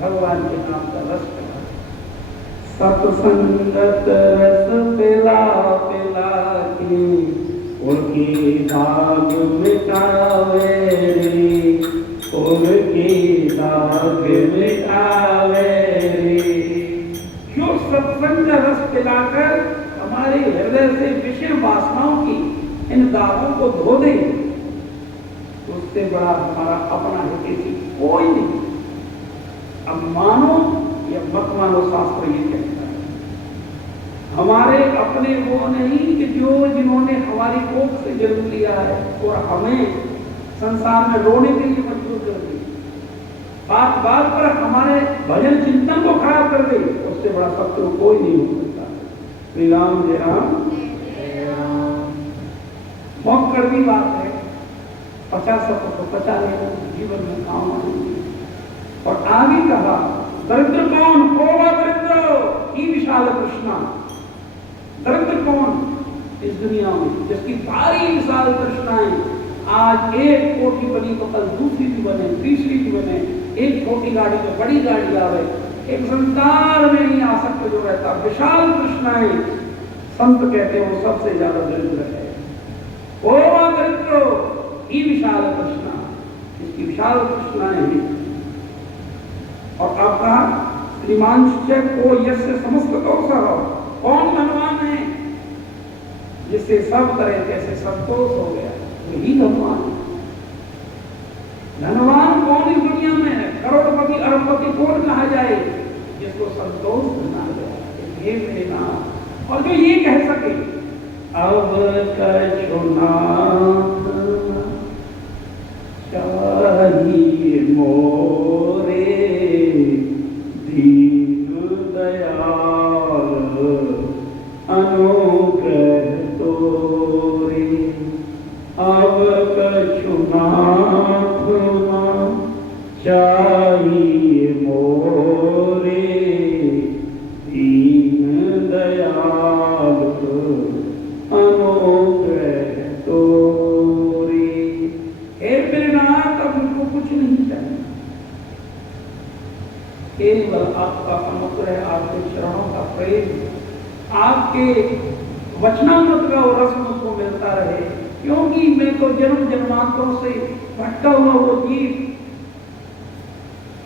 भगवान के नाम का रस करा। सत्संगत रस पिला पिला के उनकी दाग मिटावे रे, उनकी दाग मिटावे रे। जो सत्संग का रस पिलाकर हमारे हृदय से विषय वासनाओं की इन दागों को धो दे, तो उससे बड़ा हमारा अपना है किसी कोई नहीं। अब मानो या मत मानो, शास्त्र ये कहता है हमारे अपने वो नहीं कि जो जिन्होंने हमारी कोख से जन्म लिया है और हमें संसार में रोने के लिए मजबूर कर दी, बात बात पर हमारे भजन चिंतन को खराब कर दे, उससे बड़ा शत्रु कोई नहीं हो सकता। श्री राम जय राम। बहुत कड़वी बात है, 50 शब्द को 50 जीवन में काम आएंगे। और आगे कहा दरिद्र कौन? कोवा दरिद्र ही विशाल कृष्णा। दरिद्र कौन इस दुनिया में जिसकी भारी विशाल कृष्णाएं, आज एक कोठी बनी तो कल दूसरी भी बने, तीसरी भी बने, एक छोटी गाड़ी में बड़ी गाड़ी आवे, एक संसार में ही आसक्त जो रहता विशाल कृष्णाएं, संत कहते हैं वो सबसे ज्यादा दरिद्र है। कोवा दरिद्र ही विशाल कृष्णा, इसकी विशाल कृष्णाएं हैं। और अब कहा श्रीमान को यस्य समस्त कौशल, कौन धनवान है जिससे सब तरह कैसे संतोष हो गया, यही धनवान। धनवान कौन इस दुनिया में है? करोड़पति अरबपति कौन कहा जाए जिसको संतोष ना गया, हे मेरे नाम। और जो ये कह सके अब कछुनाथ चाहिए मोरे दीन दयाल अनुग्रह तोरे, अब कछुनाथ चाहिए मोरे दीन दयाल अनुग्रह तोरे। हे मेरे नाथ, अब मुझको कुछ नहीं चाहिए, केवल आपका अनुग्रह, आपके चरणों का प्रेम, आपके वचनामृत का रस मुझको मिलता रहे। क्योंकि मैं तो जन्म जन्मांतरों से भटका हुआ वो जीव,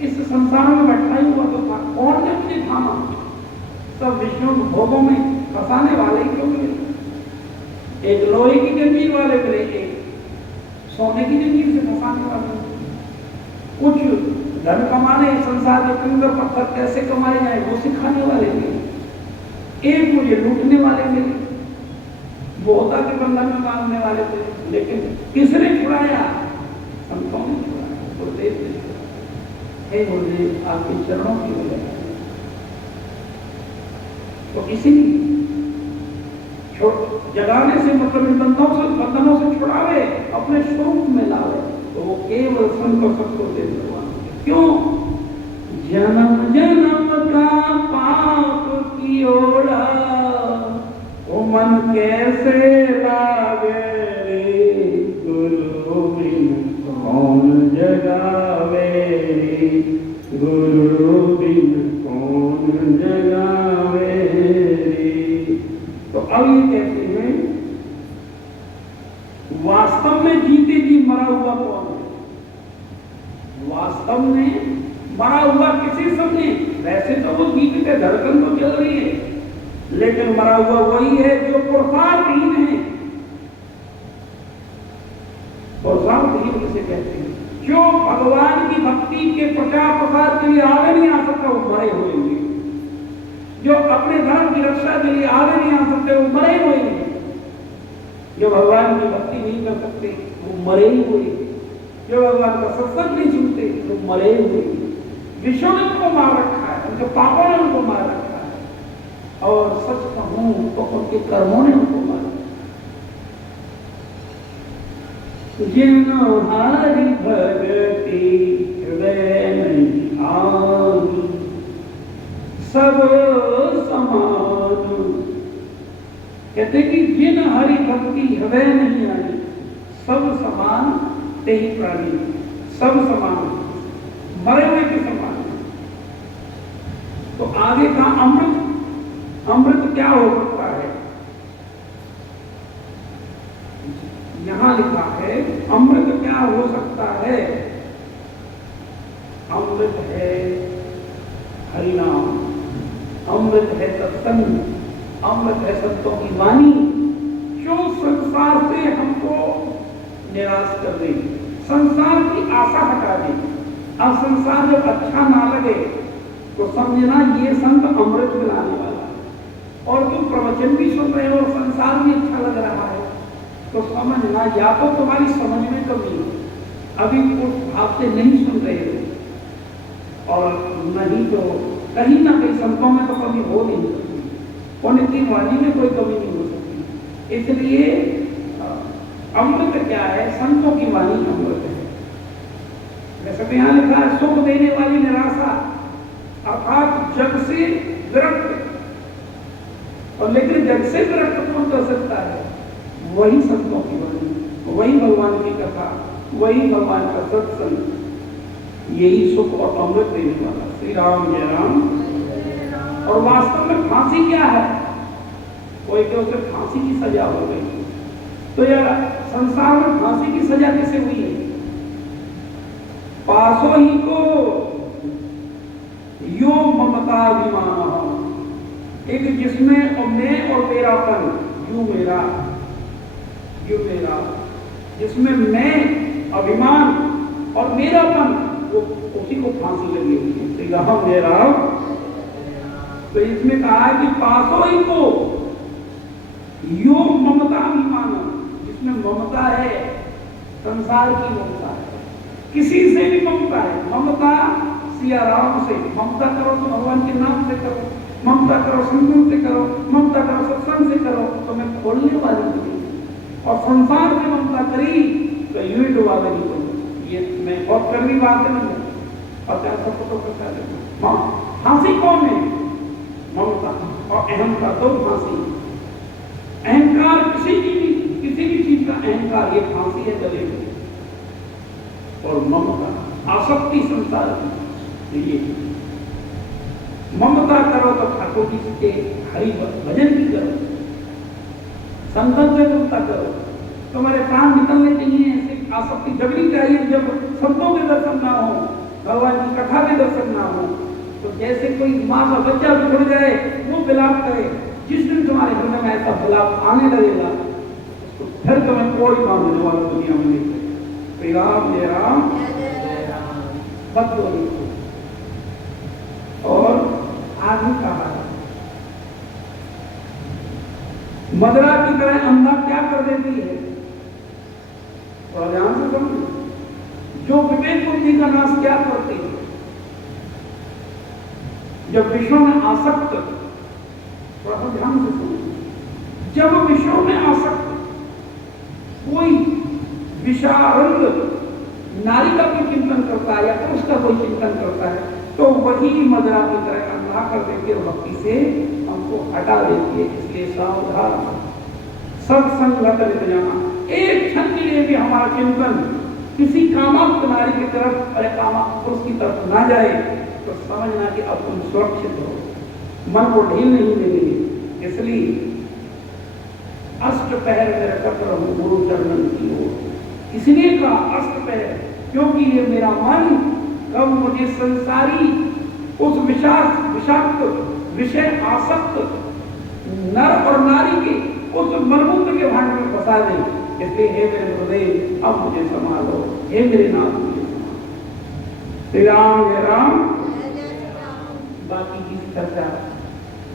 इस संसार में बैठा ही हुआ तो था, कौन ने मुझे थामा? सब विष्णु भोगों में फंसाने वाले ही तो मिले। एक लोहे की जंजीर वाले मिले, एक सोने की जंजीर से फंसाने वाले। कुछ धन कमाने, संसार के कंकर पत्थर कैसे कमाए जाए वो सिखाने वाले मिले। एक मुझे लूटने वाले मिले, बोहता के बंधन में बांधने वाले थे। लेकिन किसने छुड़ाया? संतों ने छुड़ाया, गुरुदेव ने छुड़ाया। हे गुरुदेव, आपके चरणों की वजह तो इसीलिए जगाने से मतलब इन बंधनों से छुड़ावे, अपने स्वरूप में लावे, तो वो केवल संत और सबको दे भगवान। क्यों? जन्म जन्म का पाप की ओढ़ा वो मन कैसे लागे रे, गुरु बिन कौन जगावे रे, गुरु बिन कौन जगावे रे। तो अब ये कहते हैं वास्तव में जीते जी मरा हुआ कौन है? वास्तव में मरा हुआ किसी समझे? वैसे तो वो जीत के धड़कन तो चल रही है, लेकिन मरा हुआ वही है जो पुरुषार्थहीन है। पुरुषार्थहीन किसे कहते हैं? जो भगवान की भक्ति के प्रचार प्रसार के लिए आगे नहीं आ सकता, वो मरे हुए हैं। जो अपने धर्म की रक्षा के लिए आगे नहीं आ सकते, वो मरे हुए हैं। जो भगवान की भक्ति नहीं कर सकते, वो मरे हुए हैं। जो भगवान का सत्संग नहीं सुनते, वो मरे हुए हैं। विश्व ने उनको मार रखा है, उनके पापों ने उनको मार रखा है, और सच कहूं तो उनके कर्मों ने उनको मारा। जिन्हों हरि भगति हृदय में आनी, सब समान। कहते कि जिन हरि भक्ति हृदय नहीं आई, सब समान ते ही प्राणी, सब समान, मरे हुए के समान। तो आगे का अमृत, अमृत क्या हो सकता है? यहां लिखा है अमृत क्या हो सकता है? अमृत है हरिनाम, अमृत है सत्संग, अमृत है संतों की वाणी, जो संसार से हमको निराश कर देगी, संसार की आशा हटा देगी। अब संसार जब अच्छा ना लगे तो समझना ये संत अमृत मिलाने वाला है। और तुम प्रवचन भी सुन रहे हो और संसार भी अच्छा लग रहा है, तो समझना या तो तुम्हारी समझ में कमी है, अभी उस भाव से नहीं सुन रहे हो, और नहीं तो कहीं ना कहीं संतों में तो कमी हो नहीं सकती, उनकी वाणी में कोई कमी नहीं हो सकती। इसलिए अमृत क्या है? संतों की वाणी अमृत है। वैसे तो यहां लिखा है सुख देने वाली निराशा, अर्थात जग से विरक्त, और लेकिन जग से विरक्त कौन कर सकता है? वही संतों की वाणी, वही भगवान की कथा, वही भगवान का सत्संग, यही सुख और अमृत देने वाला। श्री राम जय राम। और वास्तव में फांसी क्या है? कोई के उसे फांसी की सजा हो गई, तो यार संसार में फांसी की सजा कैसे हुई है? पासो ही को यो ममताभिमान, एक जिसमें और मैं और मेरापन, यू मेरा, यू मेरा, जिसमें मैं अभिमान और मेरापन, वो उसी को फांसी लगी हुई है। श्री राम जय राम। तो इसमें कहा है कि पासो ही को यो ममताभिमान, जिसमें ममता है, संसार की ममता है, किसी से भी ममता है। ममता सिया राम से, ममता करो तो भगवान के नाम से करो, ममता करो संगम से करो, ममता करो सत्संग से करो, तो मैं खोलने वाली नहीं। और संसार से ममता करी तो यूं ही डुबा देगी तुम। ये मैं बहुत करनी बात है नहीं, और क्या सबको तो करता है। फांसी कौन है? ममता और अहंकार, दो फांसी। अहंकार किसी भी चीज का अहंकार, ये फांसी है गले में। और ममता आसक्ति संसार की, ये ममता करो तो ठाकुर जी के हरि भजन भी करो, संतन से ममता करो, तुम्हारे प्राण निकलने चाहिए। ऐसे आसक्ति जगनी चाहिए। जब संतों के दर्शन ना हो भगवान की कथा में दर्शन ना हो, तो जैसे कोई माँ का बच्चा बिछड़ जाए वो विलाप करे, जिस दिन तुम्हारे हृदय में ऐसा विलाप आने लगेगा तो फिर तुम्हें कोई मांगने वाला दुनिया में नहीं। श्री राम जय राम बदलो। और आगे कहा मदरा की तरह अंधा क्या कर देती है, और ध्यान से समझो, जो विवेक बुद्धि का नाश क्या करती है, जब विषयों में आसक्त, थोड़ा ध्यान से सुनो, जब विषयों में आसक्त कोई विषारंग नारी का कोई चिंतन करता है या पुरुष का कोई चिंतन करता है, तो वही मदरा की तरह अंधा कर देती है, भक्ति से हमको हटा देती है। इसलिए सावधान, सत्संगत लेते जाना। एक क्षण के लिए भी हमारा चिंतन किसी कामाप्त नारी की तरफ और कामाप्त पुरुष की तरफ ना जाए तो समझना कि अब तुम सुरक्षित हो, मन को ढील नहीं देंगे। इसलिए अष्टपहर में रखत रहूं गुरु चरणन की ओर, इसलिए कहा अष्टपहर, क्योंकि ये मेरा मन कब मुझे संसारी उस विषाक्त विषय आसक्त नर और नारी के उस मलमूत्र के भांड में फंसा दे। इसलिए हे मेरे हृदय अब मुझे संभालो, हे मेरे नाथ मुझे संभालो। श्री राम जय राम। बाकी की चर्चा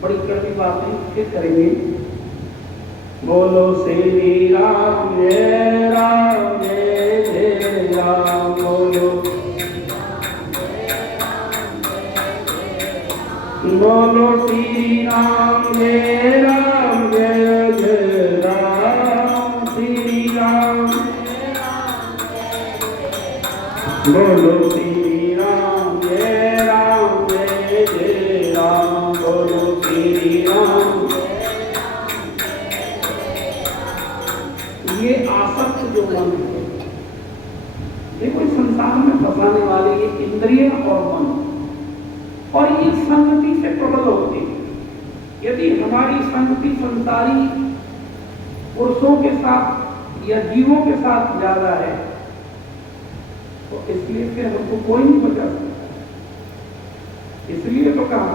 बड़ी कड़वी बातें फिर करेंगे। बोलो श्री राम जय राम जय जय राम, बोलो बोलो श्री राम जय राम जय जय राम, श्री राम बोलो श्री राम जय राम जय जय राम, बोलो श्री राम। ये आसक्त जो मन है, देखो इस संसार में फंसाने वाले ये इंद्रिय और मन, और ये संगति से प्रबल होते हैं। यदि हमारी संगति संसारी पुरुषों के साथ या जीवों के साथ ज्यादा है तो इसलिए फिर हमको कोई नहीं बचा सकता। इसलिए तो कहा,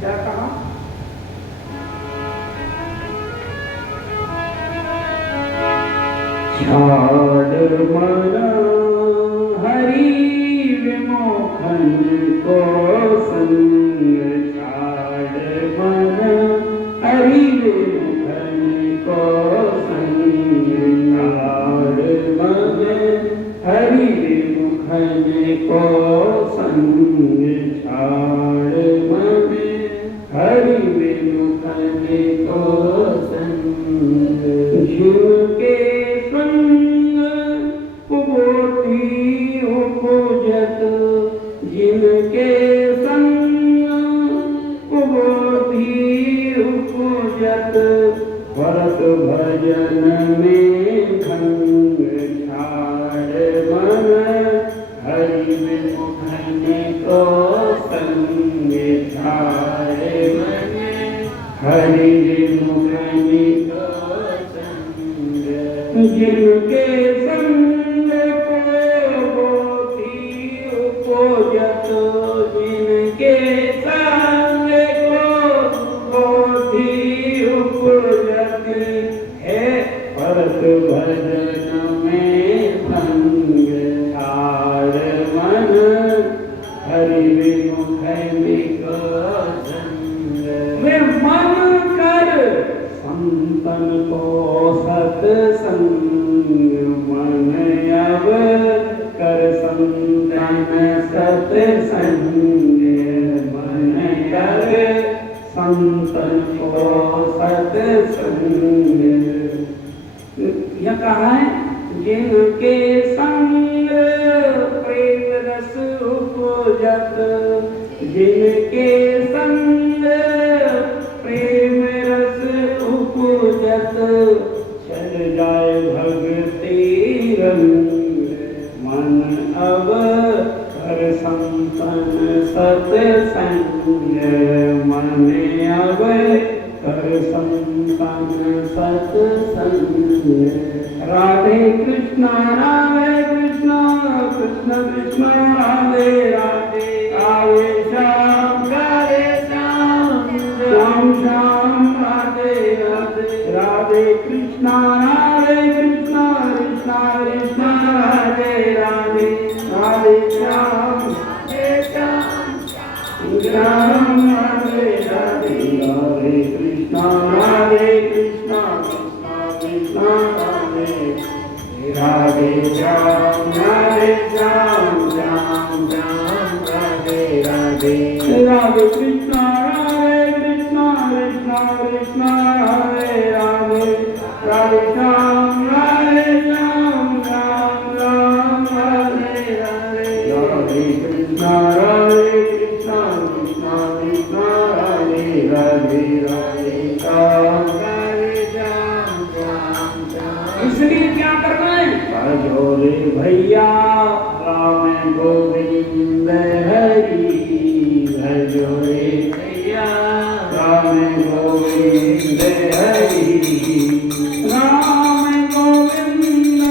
क्या कहा, छाड़ मना हरि विमोहन को संग, छाड़ मन हरि विमोहन को संग, छाड़ मन हरि विमोहन को संग, छाड़ मन हरि विमोहन को संग, झुके जिनके संग बोधि उपजत, भरत भजन में भंग, छाड़ मन हरि विमोहन को संग, छाड़ मन हरि विमोहन को संग, जिनके संग जिनके संग को बोधि उपजती है, भरत भजन में भंग, छाड़ मन हरि विमोहन को संग। वे मन कर संतन को सत्संग, मन अब कर संतन सत्संग, मन कर संतन को सत्संग। यह कहा है, जिनके संग प्रेम रस उपजत, जिनके संग प्रेम रस उपजत, चल जाए भक्ति रंग, मन अब कर संतन सत्संग, मन अब कर संतन सत्संग। राधे कृष्णा कृष्ण कृष्ण कृष्ण राधे राधे राधे श्याम श्याम श्याम राधे राधे राधे कृष्ण कृष्ण कृष्ण राधे राधे राधे श्याम श्याम राधे राधे राधे कृष्ण कृष्ण कृष्ण राधे राधे श्याम श्याम श्याम राधे राधे राधे कृष्ण कृष्ण कृष्ण राधे राधे राधे श्याम श्याम राम राधे राधे राधे कृष्ण कृष्ण कृष्ण राधे राधे राधे श्याम इसलिए क्या करना है? भजो रे भैया राम गोविंद हरि भजो रे भैया राम गोविंद हरि राम गोविंद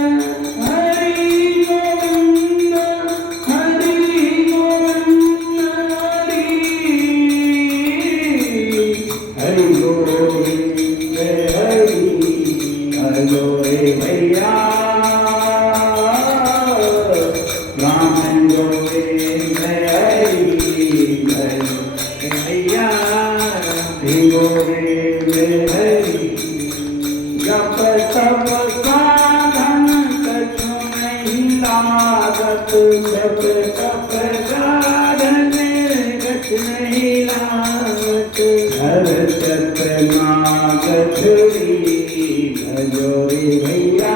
हरि गोविंद हरि गोविंद हरि गोविंद हरि भजो रे भैया राम गोविंद हरि भजो रे भैया गोविंद हरि जप तप साधन कछु नहीं लागत जप तप साधन कछु नहीं लागत हर चतना कछुरी भजो रे भैया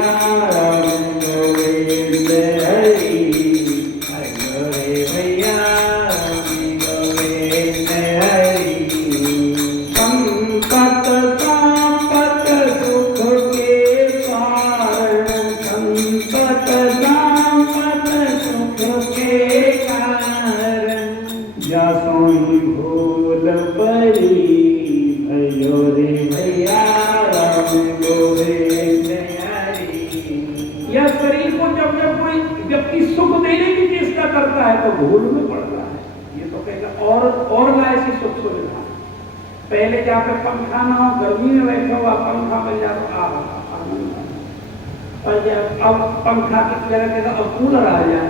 राम गोविंद हरि भजो रे भैया राम गोविंद हरि संकट संपत सुख के कारण संकट संपत सुख के कारण जसोई भूल परी भजो रे भैया राम गोविंद हरि यह शरीर को जब कोई व्यक्ति सुख देने की चेष्टा करता है तो भूल में पड़ता है। ये तो कहेगा और लाए से सुख सुविधा पहले जाकर पंखा ना हो गर्मी में बैठा हुआ पंखा मिल जाए तो आनंद और जब अब पंखा की जगह के अब कूलर आ जाए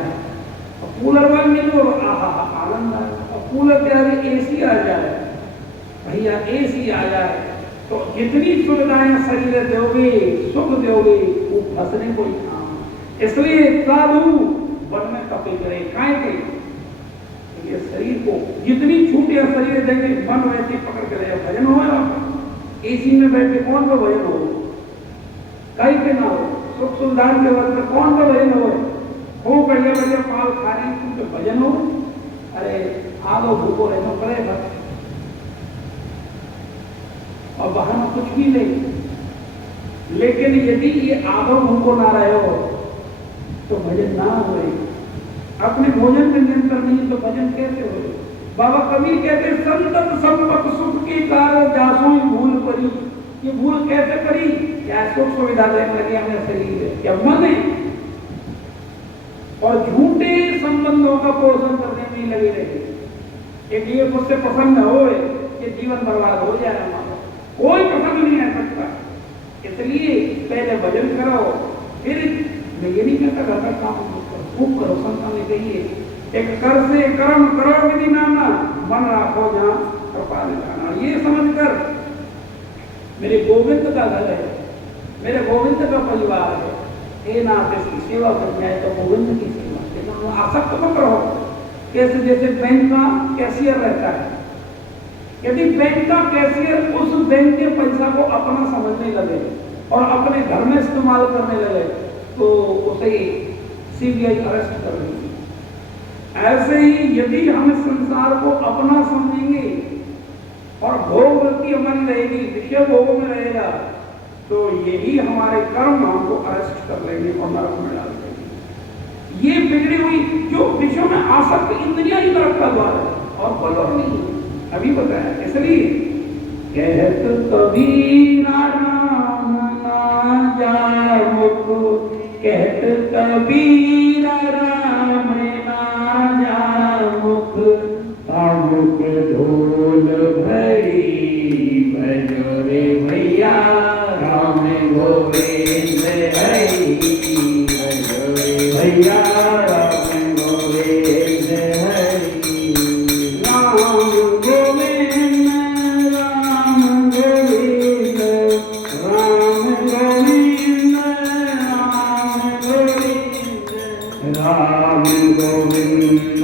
और कूलर में मिलो आनंद आए और कूलर के आगे एसी आ जाए भैया एसी आ जाए तो जितनी सुविधाएं शरीर दोगे सुख दोगे वो फंसने को ही काम इसलिए साधु वन में कपे करे काय के ये शरीर को जितनी छूट या शरीर देंगे मन वैसे पकड़ के ले भजन हो एसी में बैठे कौन का भजन हो कहीं पे ना हो सुख सुविधा के वक्त में कौन का भजन हो खूब बढ़िया बढ़िया पाल खा रहे हैं भजन हो अरे आगो भूखो रहना पड़ेगा और बाहर में कुछ भी नहीं लेकिन यदि ये आगो भूखो ना रहे हो तो भजन ना हो अपने भोजन में निरंतर नहीं तो भजन कैसे हो बाबा कबीर कहते संतत संपत सुख की कारण जासोई भूल परी ये भूल कैसे परी क्या सुख सुविधा देने लगे हमें शरीर क्या मन है और झूठे संबंधों का पोषण करने में ही लगे रहे एक ये मुझसे पसंद हो कि जीवन बर्बाद हो जाए हमारा कोई पसंद नहीं आ सकता इसलिए पहले भजन करो फिर मैं ये नहीं कहता घर का काम खूब करो संतान ने कहिए एक कर से कर्म करो विधि नाना मन राखो जहाँ कृपा निधाना ये समझकर मेरे गोविंद का घर है मेरे गोविंद का परिवार है हे नाथ इसकी सेवा करनी है तो गोविंद की सेवा लेकिन आसक्त मत रहो कैसे जैसे बैंक का कैशियर रहता है यदि बैंक का कैशियर उस बैंक के पैसा को अपना समझने लगे और अपने घर में इस्तेमाल करने लगे तो उसे सीबीआई अरेस्ट कर देगी ऐसे ही यदि हम संसार को अपना समझेंगे और भोग वृत्ति हमारी रहेगी विषय भोग में रहेगा तो यही हमारे कर्म हमको अरेस्ट कर लेंगे और नरक में डाल देंगे ये बिगड़ी हुई जो विषयों में आसक्त इंद्रिया ही नरक का द्वार है और बलोर नहीं अभी बताया इसलिए कहत कबीर राम ना जाओ कहत कबीर राम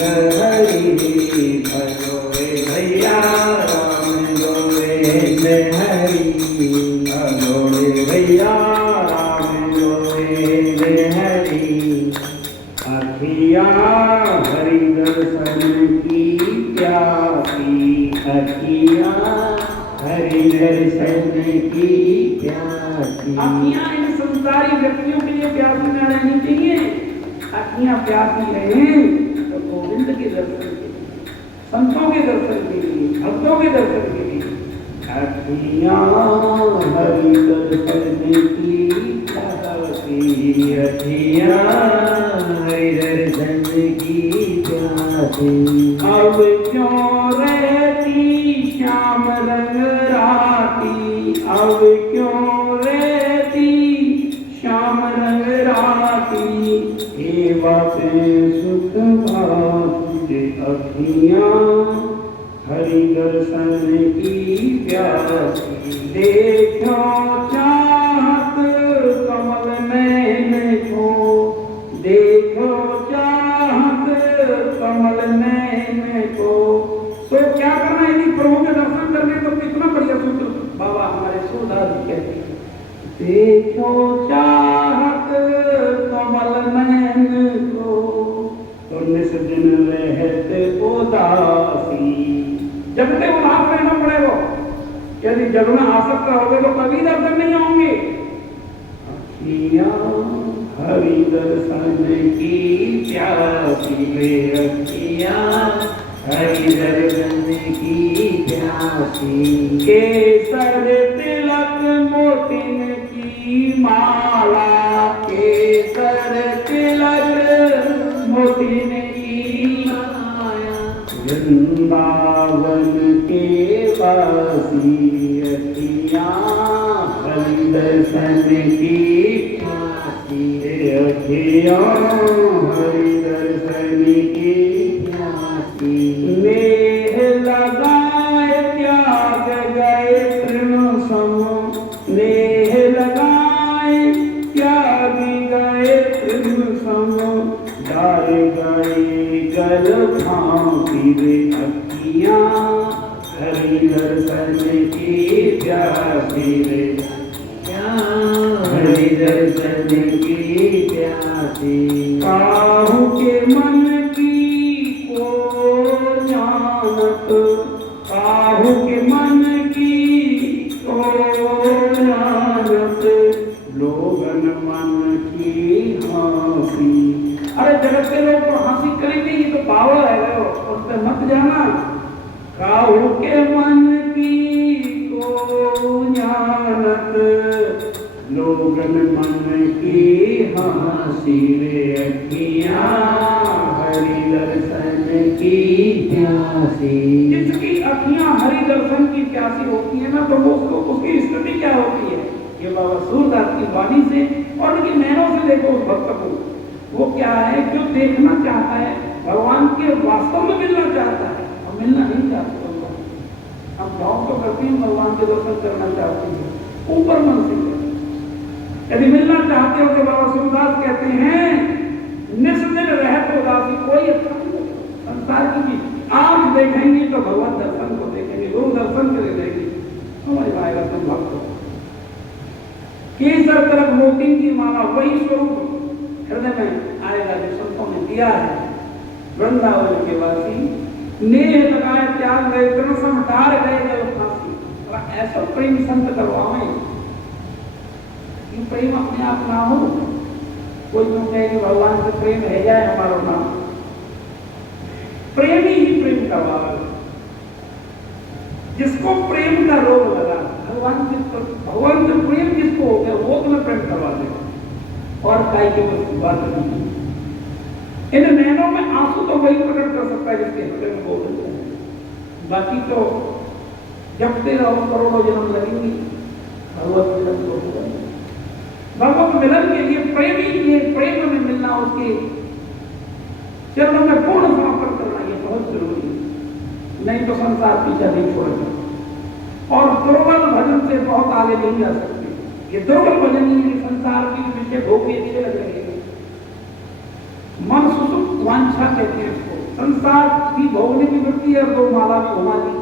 हरि भगोरे भैया राम गोविंद हरि भगोरे भैया राम गोविंद हरि अखियाँ हरि दर्शन की प्यासी अखियाँ हरि दर्शन की प्यासी अखियाँ इन संसारी व्यक्तियों के लिए प्यासी न रहनी चाहिए। अखियाँ प्यासी रहें तो गोविंद के दर्शन के लिए, संतों के दर्शन के लिए, भक्तों के दर्शन के लिए। अखियाँ हरि दर्शन की प्यासी अखियाँ हरि दर्शन की प्यासी अब क्यों रहती श्याम रंग राती, अब क्यों रहती श्याम रंग राती। ये बातें सुख भाग्य अखियाँ हरि दर्शन की प्यासी देखो चाहत कमल नैन को, देखो चाहत कमल नैन को। तो क्या करना है? यदि प्रभु के दर्शन करने तो कितना बढ़िया सूत्र बाबा हमारे सूरदास जी कहते हैं, देखो चाहत कमल नैन को। तो निस दिन रहते उदासी जगते उदास रहना पड़ेगा। यदि जग में आसक्त रहोगे तो कभी दर्शन नहीं होंगे। अखियाँ हरि दर्शन की प्यासी वे अखियाँ हरि दर्शन की प्यासी केसर तिलक मोतिन की माला, केसर तिलक मोतिन की माया। वृंदावन के वासी अखियाँ हरि दर्शन की प्यासी अखियाँ हरि दर्शन की प्यासी नेह लगाए त्याग गए तृण सम, नेह लगाए त्याग गए तृण सम। डार गए गल फांसी वे अखियाँ हरि दर्शन की प्यासी वे हरि दर्शन की प्यासी काहू के मन की को जानत, काहू के मन की को जानत। लोगन मन की हंसी अरे जगत के लोग तो हंसी करेंगे, ये तो पावर है, उस पर मत जाना। काहू के मन की को जानत, लोगन मन की हंसी वे अखियाँ हरि दर्शन की प्यासी जिसकी अखियां हरि दर्शन की प्यासी होती है ना, तो वो उसकी स्थिति क्या होती है? ये बाबा सूरदास की वाणी से और उनकी नैनों से देखो उस भक्त को। वो क्या है? जो देखना चाहता है भगवान के वास्तव में मिलना चाहता है और मिलना नहीं चाहता। हम भाव तो करते हैं, भगवान के दर्शन करना चाहते हैं ऊपर मन से। यदि मिलना चाहते हो तो बाबा सूरदास कहते हैं निस्दिन रहत उदासी, कोई अच्छा नहीं लगता संसार की चीज। आंख देखेंगे तो भगवान दर्शन को देखेंगे, लोग दर्शन करे देंगे, समझ में आएगा तुम भक्त। केसर तरफ मोती की माला, वही स्वरूप हृदय में आएगा जो संतों ने दिया है। वृंदावन के वासी नेह लगाए त्याग गए तृण सम, डार गए जल फांसी। ऐसा प्रेम संत करवावे, प्रेम अपने आप ना हो। कोई यूं कहे कि भगवान से प्रेम रह जाए हमारा नाम, प्रेम ही प्रेम करवावे। जिसको प्रेम का रोग लगा, भगवान से प्रेम जिसको हो गया वो तुम्हें प्रेम करवा देगा। और काई के बात नहीं। इन नैनों में आंसू तो वही प्रकट कर सकता है जिसके हृदय में गोविंद है। बाकी तो जपते रहो, करोड़ों जन्म लगेंगे, भगवत मिलन को होगा। भगवत मिलन के लिए प्रेम में मिलना, उसके चरणों में पूर्ण समर्पण करना, ये बहुत जरूरी है। नहीं तो संसार पीछा नहीं छोड़ेगा। और दुर्बल भजन से बहुत आगे नहीं जा सकते। ये दुर्बल भजन ही है, संसार की विषय भोग अच्छे लग रहे हैं। मन सुसुप्त वांछा कहते हैं इसको। संसार की भोगने की वृत्ति है, 2 माला भी घुमा दी,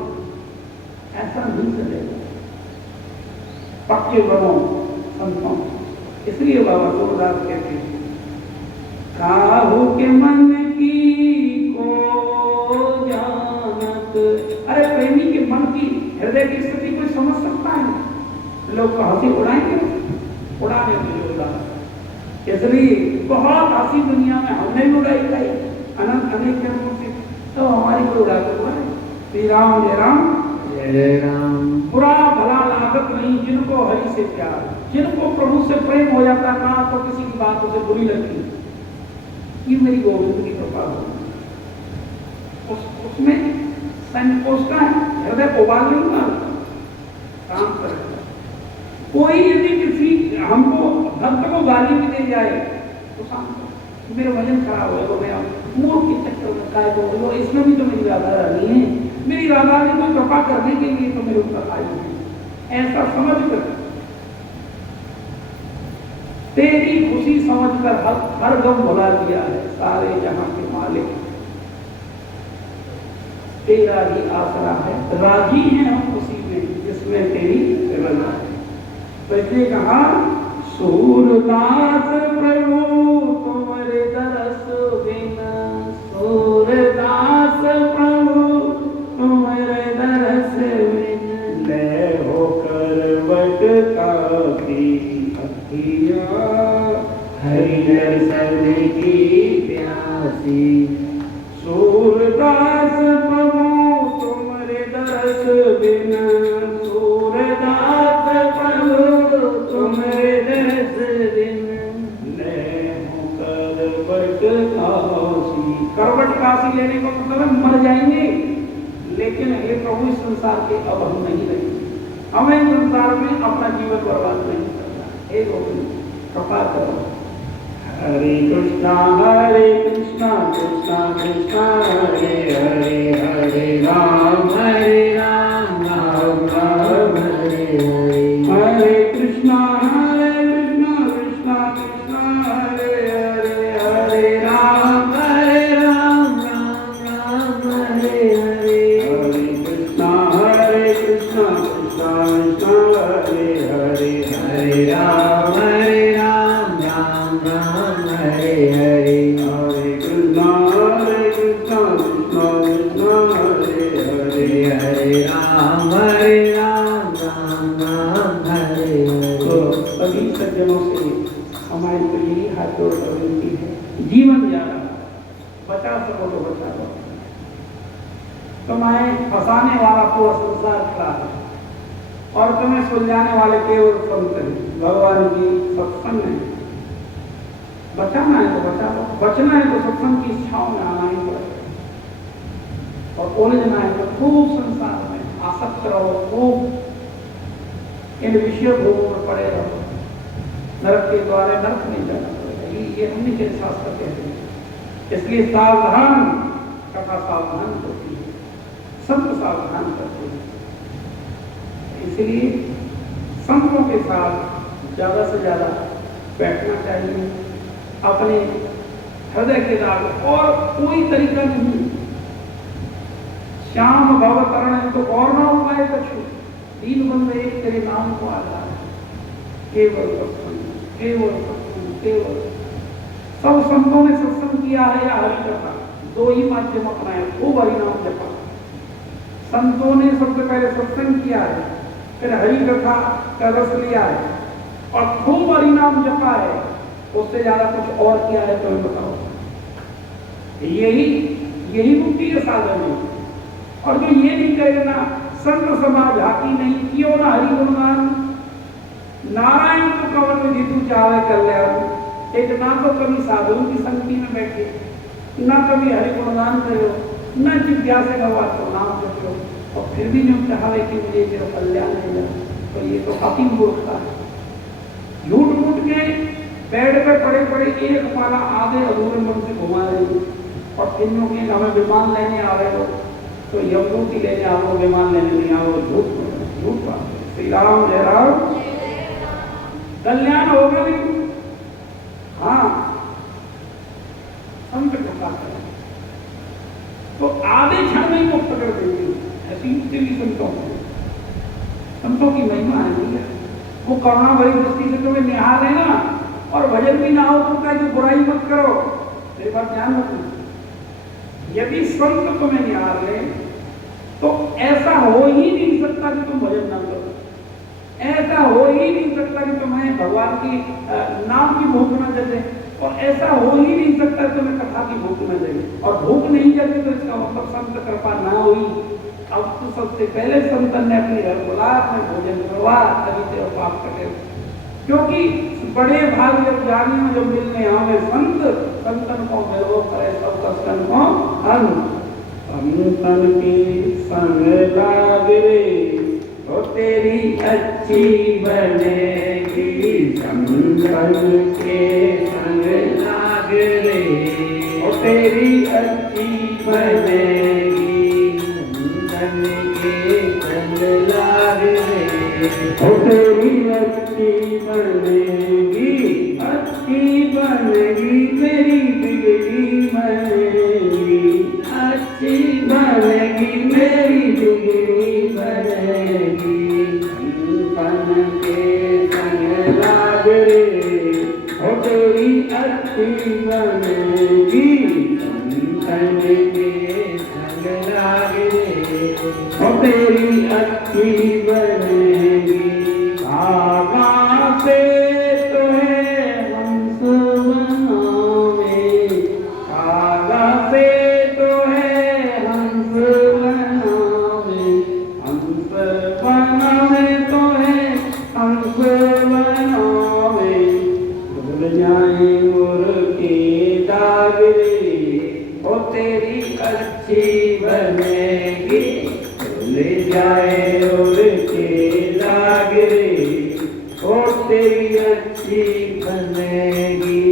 ऐसा नहीं चलेगा पक्के बनो संतों। इसलिए बाबा सूरदास कहते हैं, काहू के मन की को जानत। अरे प्रेमी के मन की, हृदय की स्थिति कोई समझ सकता है? लोग तो हंसी उड़ाएंगे, उड़ाने के लिए उड़ा। इसलिए बहुत हंसी दुनिया में हमने भी उड़ाई गई अनंत अनेक जन्मों से, तो हमारी कोई उड़ा के उड़ाए। श्री राम जय राम जय राम। बुरा भला लागत नहीं जिनको हरि से प्यार, जिनको प्रभु से प्रेम हो जाता ना तो किसी की बात उसे बुरी लगती, ये मेरी गोविंद की कृपा हो। उसमें संकोच का हृदय उबाल लूंगा काम करेगा। कोई यदि किसी हमको भक्त को गाली भी दे जाए तो शांत, मेरा वजन खराब हो गया, मूर्ख के चक्कर में काय को, इसमें भी तो मेरी राधा रानी है, मेरी राधा ने कोई कृपा करने के लिए तो मेरे ऊपर आई है, ऐसा समझ कर तेरी खुशी समझकर हर गम भुला दिया है सारे जहां के मालिक, तेरा ही आसरा है, राजी हैं हम उसी में जिसमें तेरी रजा है। तो इसलिए कहा, सूरदास प्रभु तुम्हारे दरस बिन, सूरदास प्रभु तुम्हारे दरस बिन, ले होकर बट काफी अखिया हरि दर्शन की प्यासी। सूरदास प्रभु तुम्हारे दरस बिन, सूरदास प्रभु तुम्हारे दरस बिन, ले होकर बट काशी। करवट काशी लेने को मतलब है मर जाएंगे, लेकिन हे प्रभु इस संसार के अब हम नहीं रहेंगे, हमें संसार में अपना जीवन बर्बाद नहीं करना। हे गोविंद कृपा करो। हरे कृष्णा कृष्णा कृष्णा हरे हरे, हरे राम राम राम हरे हरे, हरे कृष्णा कृष्णा कृष्णा हरे हरे, हरे राम राम राम हरे हरे, हरे कृष्णा कृष्णा कृष्णा हरे हरे, हरे राम राम राम हरे हरे, हरे कृष्णा कृष्णा कृष्णा हरे हरे, हरे राम राम हरे हरे। तो सभी सज्जनों से हमारी तो यही हाथ जोड़ कर विनती है, जीवन जा रहा, बचा सको तो बचा लो। तुम्हें फंसाने वाला पूरा संसार खड़ा है और तुम्हें सुलझाने वाले केवल संत हैं, भगवान की सत्संग है। बचाना है तो बचा लो, बचना है तो सत्संग की इच्छाओं में आना ही पड़ेगा, और उलझना है तो खूब संसार में आसक्त रहो, खूब इन विषय भोगों में पड़े रहो, नरक के द्वारे नरक नहीं जाना पड़ेगा। ये हमने के शास्त्र कहते हैं। इसलिए सावधान कथा सावधान होती है, संत सावधान करते हैं। इसलिए संतों के साथ ज्यादा से ज्यादा बैठना चाहिए, अपने हृदय के दाग, और कोई तरीका नहीं। श्याम भव करण तो और ना उपाय कछु, दीन बंद एक तेरे नाम को आधार, केवल सत्संग, केवल सत्संग, केवल। सब संतों ने सत्संग किया है या हरि कथा, 2 ही माध्यम अपनाए, खूब हरिनाम जपा। संतों ने सबसे पहले सत्संग किया है, फिर हरि कथा का रस लिया है और खूब हरिनाम जपा है, उससे ज्यादा कुछ और किया है तो बताओ। यही मुक्ति का साधन है। और जो ये नहीं करेगा, संत समाज हाकी नहीं कियो ना हरि गुणगान, नारायण तो कवन में जीतू चाहे कल्याण। एक ना तो कभी साधुओं की संगति में बैठे, ना कभी हरि गुणगान करो, न जिज्ञासा भगवान को नाम जपो, और फिर भी जो चाहे कि मुझे मेरा कल्याण हो जाए, तो ये तो अति मूर्खता है। झूठ मूठ के बेड पे पड़े पड़े एक माला आधे अधूरे मन से घुमा रही, और फिर कि हमें विमान लेने आ रहे हो तो यमदूती लेने आओ, विमान लेने नहीं आओ, झूठ बात। श्री राम जय राम। कल्याण होगा नहीं, हाँ संत कृपा करें, आधे क्षण में ही मुक्त कर देती है। ऐसी युक्ति भी संतों की महिमा है भैया। वो करुणा भरी दृष्टि से तुम्हें निहार है ना, और भजन भी ना हो तो क्या जो बुराई मत करो। मेरी बात ध्यान रखना, यदि संत तुम्हें निहार ले तो ऐसा हो ही नहीं सकता कि तुम भजन ना करो, ऐसा हो ही नहीं सकता कि तुम्हें भगवान की नाम की भूख न जगे, और ऐसा हो ही नहीं सकता कि तुम्हें कथा की भूख न जगे। और भूख नहीं जगी तो इसका मतलब संत कृपा ना हुई। अब तो सबसे पहले संतन ने अपने घर बुला, अपने भोजन करवा, तभी तेरा पाप कटे। क्योंकि बड़े भाग जब जाने में जब मिलने आवे संत, संतन को मिलो करे सब कष्टन को अंत। संतन की संग लागरे तो तेरी अच्छी बनेगी, संतन के संग लागरे तो तेरी अच्छी बनेगी, संतन के संग लागरे तो तेरी अच्छी बनेगी, अच्छी बनेगी मेरी बिगड़ी बनेगी, अच्छी बनेगी मेरी बिगड़ी बनेगी, संतन के संग लागरे तो तेरी अच्छी बनेगी, संतन के संग लागरे तो तेरी अच्छी बनेगी। आगा से तो है हंस बनावे, आगा से तो है हंस बनावे, हंस बनावे तो है हंस बनावे, भूल जाए मुर्गे डागरे ओ तेरी अच्छी बनेगी, भूल जाए मुर्गे डागरे ओ तेरी अच्छी बनेगी।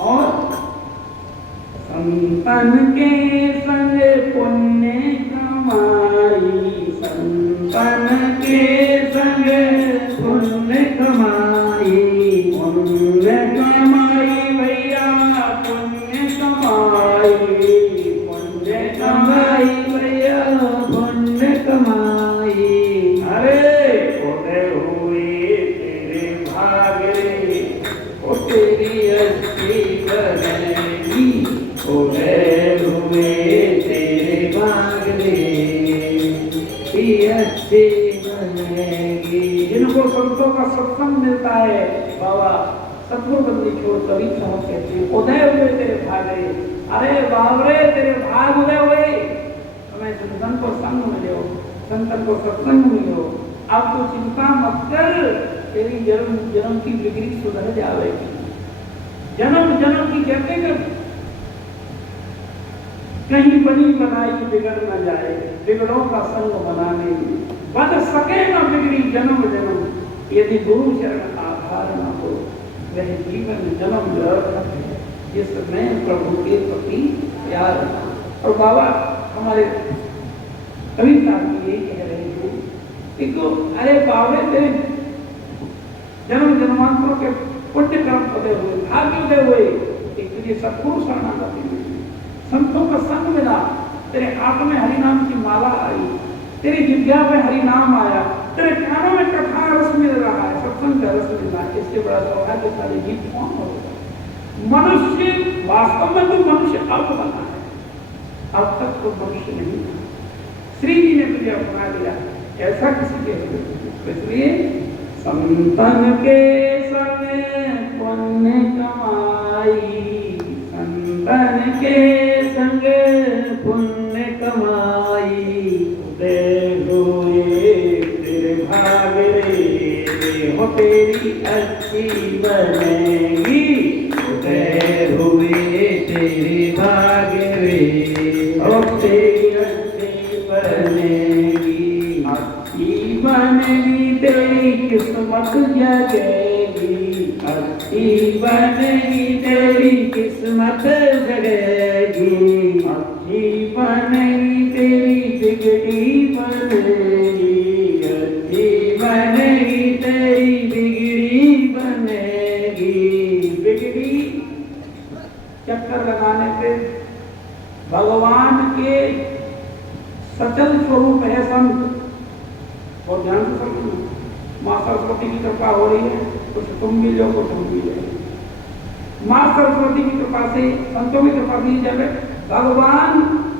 और संतन के संग पुण्य कमाई, संतन के संग पुण्य कमाई, पुण्य कमाई भैया पुण्य कमाई, पुण्य कमाई भैया पुण्य कमाई। अरे खोटे हुए तेरे भागरे ओ तेरी अच्छी बनेगी, खोटे हुए तेरे भागरे अच्छी बनेगी। जिनको संतों का सत्संग मिलता है बाबा सतगुरु बंदी छोड़ कभी समझ कहते हैं उदय हुए तेरे भागरे। अरे बाबरे तेरे भाग उदय हुए, तुम्हें संतन को संग मिले हो, संतन को सत्संग मिले हो। अब तो चिंता मत कर, तेरी जन्म जन्म की बिगड़ी सुधर जाएगी। जन्म जन्म की कहते कर कहीं बनी बनाई बिगड़ न जाए, बिगड़ों का संग बनाने बन सके न बिगड़ी जन्म जन्म, यदि गुरु चरण आधार न हो वह जीवन जन्म व्यर्थ है, जिसमें प्रभु के प्रति प्यार। और बाबा हमारे कवि साहब ये कह रहे थे कि तो अरे बाबे तेरे जन्म जन्मांतरों के पुण्य कर्म उदय हुए, भाग्य उदय हुए, एक तुझे सत्पुरुष शरणागति मिली, संतों का संग मिला, तेरे हाथ में हरि नाम की माला आई, तेरी जिज्ञा में हरि नाम आया, तेरे कानों में कथा रस मिल रहा है, सत्संग का रस मिल रहा है। इससे बड़ा सौभाग्य सारे जीव कौन होगा? मनुष्य वास्तव में तो मनुष्य अब बना है, अब तक तो मनुष्य नहीं था। श्री जी ने तुझे अपना लिया, ऐसा किसी के तो इसलिए संतन के संग पुण्य कमाई, संतन के संग पुण्य कमाई, उदय हुए तेरे भागरे हो तेरी अच्छी बनेगी, उदय हुए तेरे भागरे हो तेरी अच्छी बनेगी, अच्छी बनेगी तेरी किस्मत जगेगी, अच्छी बनेगी तेरी किस्मत जगेगी, अच्छी बनेगी तेरी बिगड़ी बनेगी, अच्छी बनेगी तेरी बिगड़ी बनेगी। बिगड़ी चक्कर लगाने से भगवान के सचल स्वरूप है संत। और ध्यान से समझो, माँ सरस्वती की कृपा हो रही है, कुछ तुम भी लो कुछ हम भी ले। माँ सरस्वती की कृपा से, संतों की कृपा से जब भगवान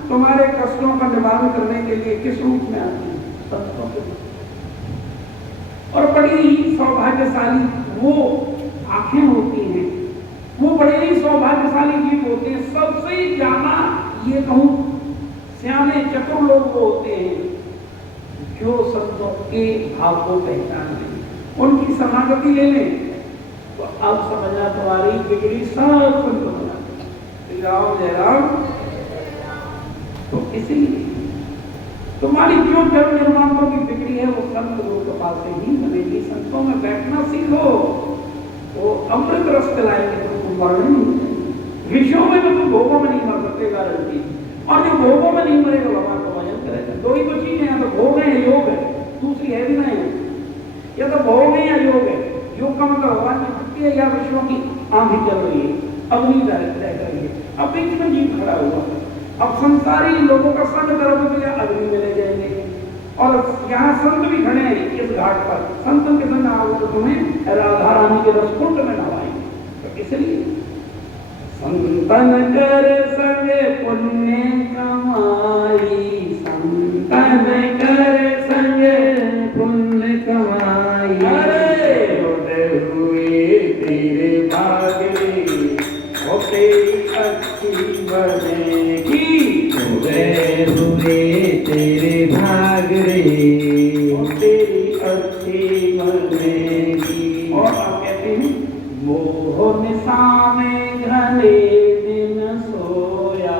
तुम्हारे कष्टों का निवारण करने के लिए किस रूप में आते हैं? संतों के रूप। और बड़ी ही सौभाग्यशाली वो आंखें होती हैं, वो बड़े ही सौभाग्यशाली जीव होते हैं। सबसे ज्यादा ये कहूं सियाने चतुर लोग वो होते हैं जो संतों के भाव को पहचानते हैं। उनकी समागति ले लें तो अब समझना तुम्हारी बिगड़ी सब संत बना। श्री राम जय राम। तो इसीलिए तुम्हारी जो जन्म निर्माणों की बिगड़ी है वो संत लोग के पास से ही बनेगी। संतों में बैठना सीखो, वो अमृत रस पिलाएंगे तो तुम मरने नहीं जाएंगे। ऋषियों में तो तुम भोगों में नहीं मर सकते गारंटी। और जो भोगों में नहीं मरेगा भगवान को भजन करेगा। दो ही तो चीजें हैं, तो भोग है या योग है, दूसरी है भी नहीं। या तो भोग है या योग है। योग का मतलब भगवान की भक्ति है या विश्वों की आंधी चल रही है, अग्नि रह रही है, अब बीच में जीव खड़ा हुआ है। अब संसारी लोगों का संग करोगे तो या अग्नि में ले जाएंगे। और यहाँ संत भी खड़े हैं इस घाट पर, संतों के संग आओगे तो तुम्हें राधा रानी के रसकुंड में नवाएंगे। तो इसलिए संतन कर संग पुण्य कमाई, संतन कर संग पुण्य कमाई। अरे हुए तेरे भागरे वो तेरी अच्छी बनेगी, हुए तेरे भागरे वो तेरी अच्छी बनेगी। और आप कहते हैं मोह निशा में घने दिन सोया,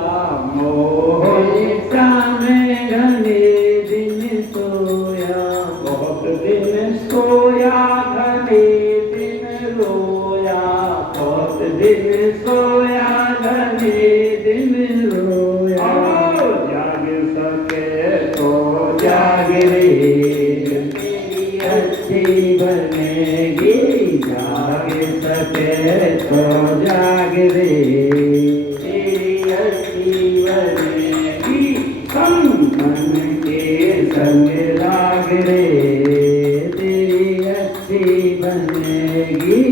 मोह निशा में घने दिन सोया, बहुत दिन सोया घने दिन रोया, बहुत दिन सोया घने दिन रोया। जाग सके तो जाग रे तेरी अच्छी बनेगी, जाग सके तो जाग रे तेरी अच्छी बनेगी। संतन के संग लाग रे तेरी अच्छी बनेगी।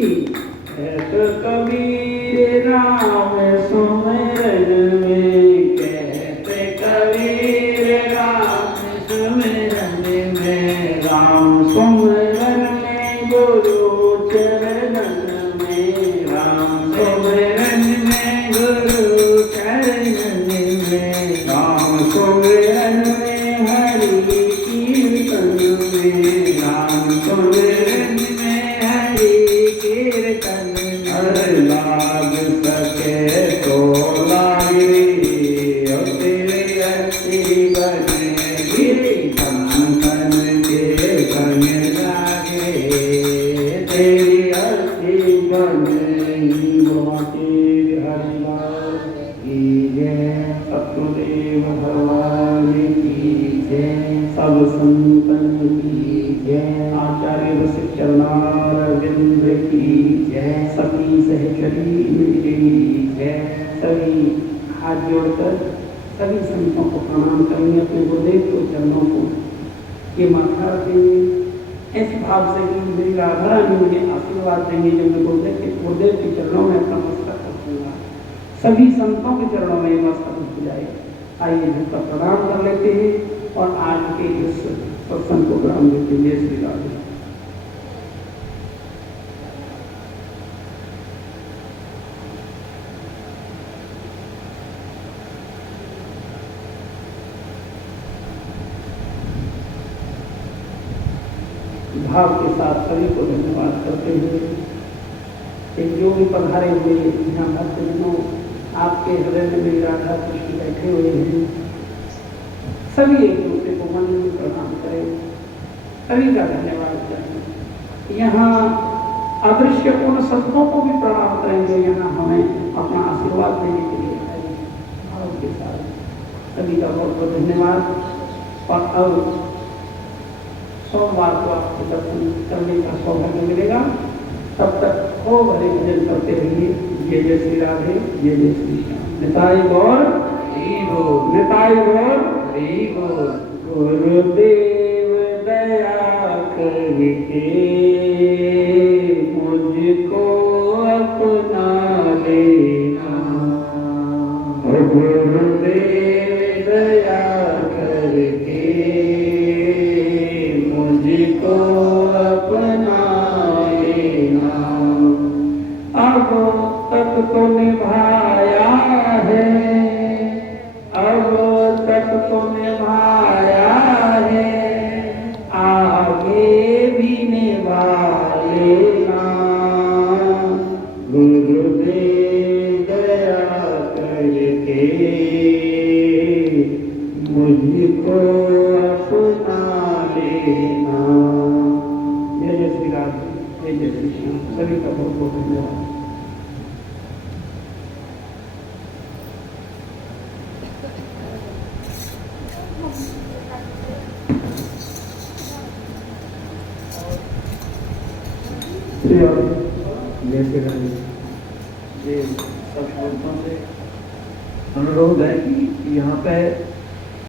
तो कबीर राम सुमिरन में, कहते कबीर राम सुमिरन में, राम सुमिरन में गुरु चरणन में, राम सुमिरन में गुरु चरणन में, राम सुमिरन में हरि कीर्तन में, राम सुमिरन में हरि कीर्तन। हर लाग सके तो लाग रे तेरी अच्छी बनेगी, संतन के संग लाग रे तेरी अच्छी बनेगी। भगवती हरिलाल की जय, सतगुरुदेव भगवान की जय, सब संतन की जय, आचार्य वशिष्ठ चरणारविंद की जय, सभी सहचरी की जय। सभी हाथ जोड़कर सभी संतों को प्रणाम करेंगे, अपने गुरुदेव के चरणों को ये माथा रखेंगे। ऐसे भाव से कि मेरी राधा रानी मुझे आशीर्वाद देंगे जब मैं गुरुदेव के चरणों में अपना मस्तक रखूंगा। सभी संतों के चरणों में मस्तक रख जाए। आइए झुककर प्रणाम कर लेते हैं और आज के इस सत्संग को ग्रहण देते हैं। जय श्री राधे। भाव के साथ सभी को धन्यवाद करते हुए, एक जो भी पधारे हुए यहाँ भक्तजनों, आपके हृदय में मेरी राधा कृष्ण बैठे हुए हैं, सभी एक दूसरे को मन में प्रणाम करें, सभी का धन्यवाद करें। यहाँ अदृश्य उन संतों को भी प्रणाम करेंगे, यहाँ हमें अपना आशीर्वाद देने के लिए आए। भाव के साथ सभी का बहुत बहुत धन्यवाद। और अब सोमवार को आपको दर्शन करने का सौभाग्य मिलेगा। तब तक खूब हरे भजन करते रहिए। जय जय श्री राधे, जय जय श्री श्याम। निताई गौर, निताई गौर। हरि बोल। गुरुदेव दया करके मुझको अपना लेना। गुरुदेव दया करके मुझको अपना लेना। अब तक तो निभाया है, अब तक तो निभाया है, आगे भी निभा लेना। गुरुदेव दया करके मुझको अपना लेना। जय जय श्री राम, जय जय श्री श्याम। सभी का बहुत बहुत धन्यवाद। ये सब श्रोताओं से अनुरोध है कि यहाँ पे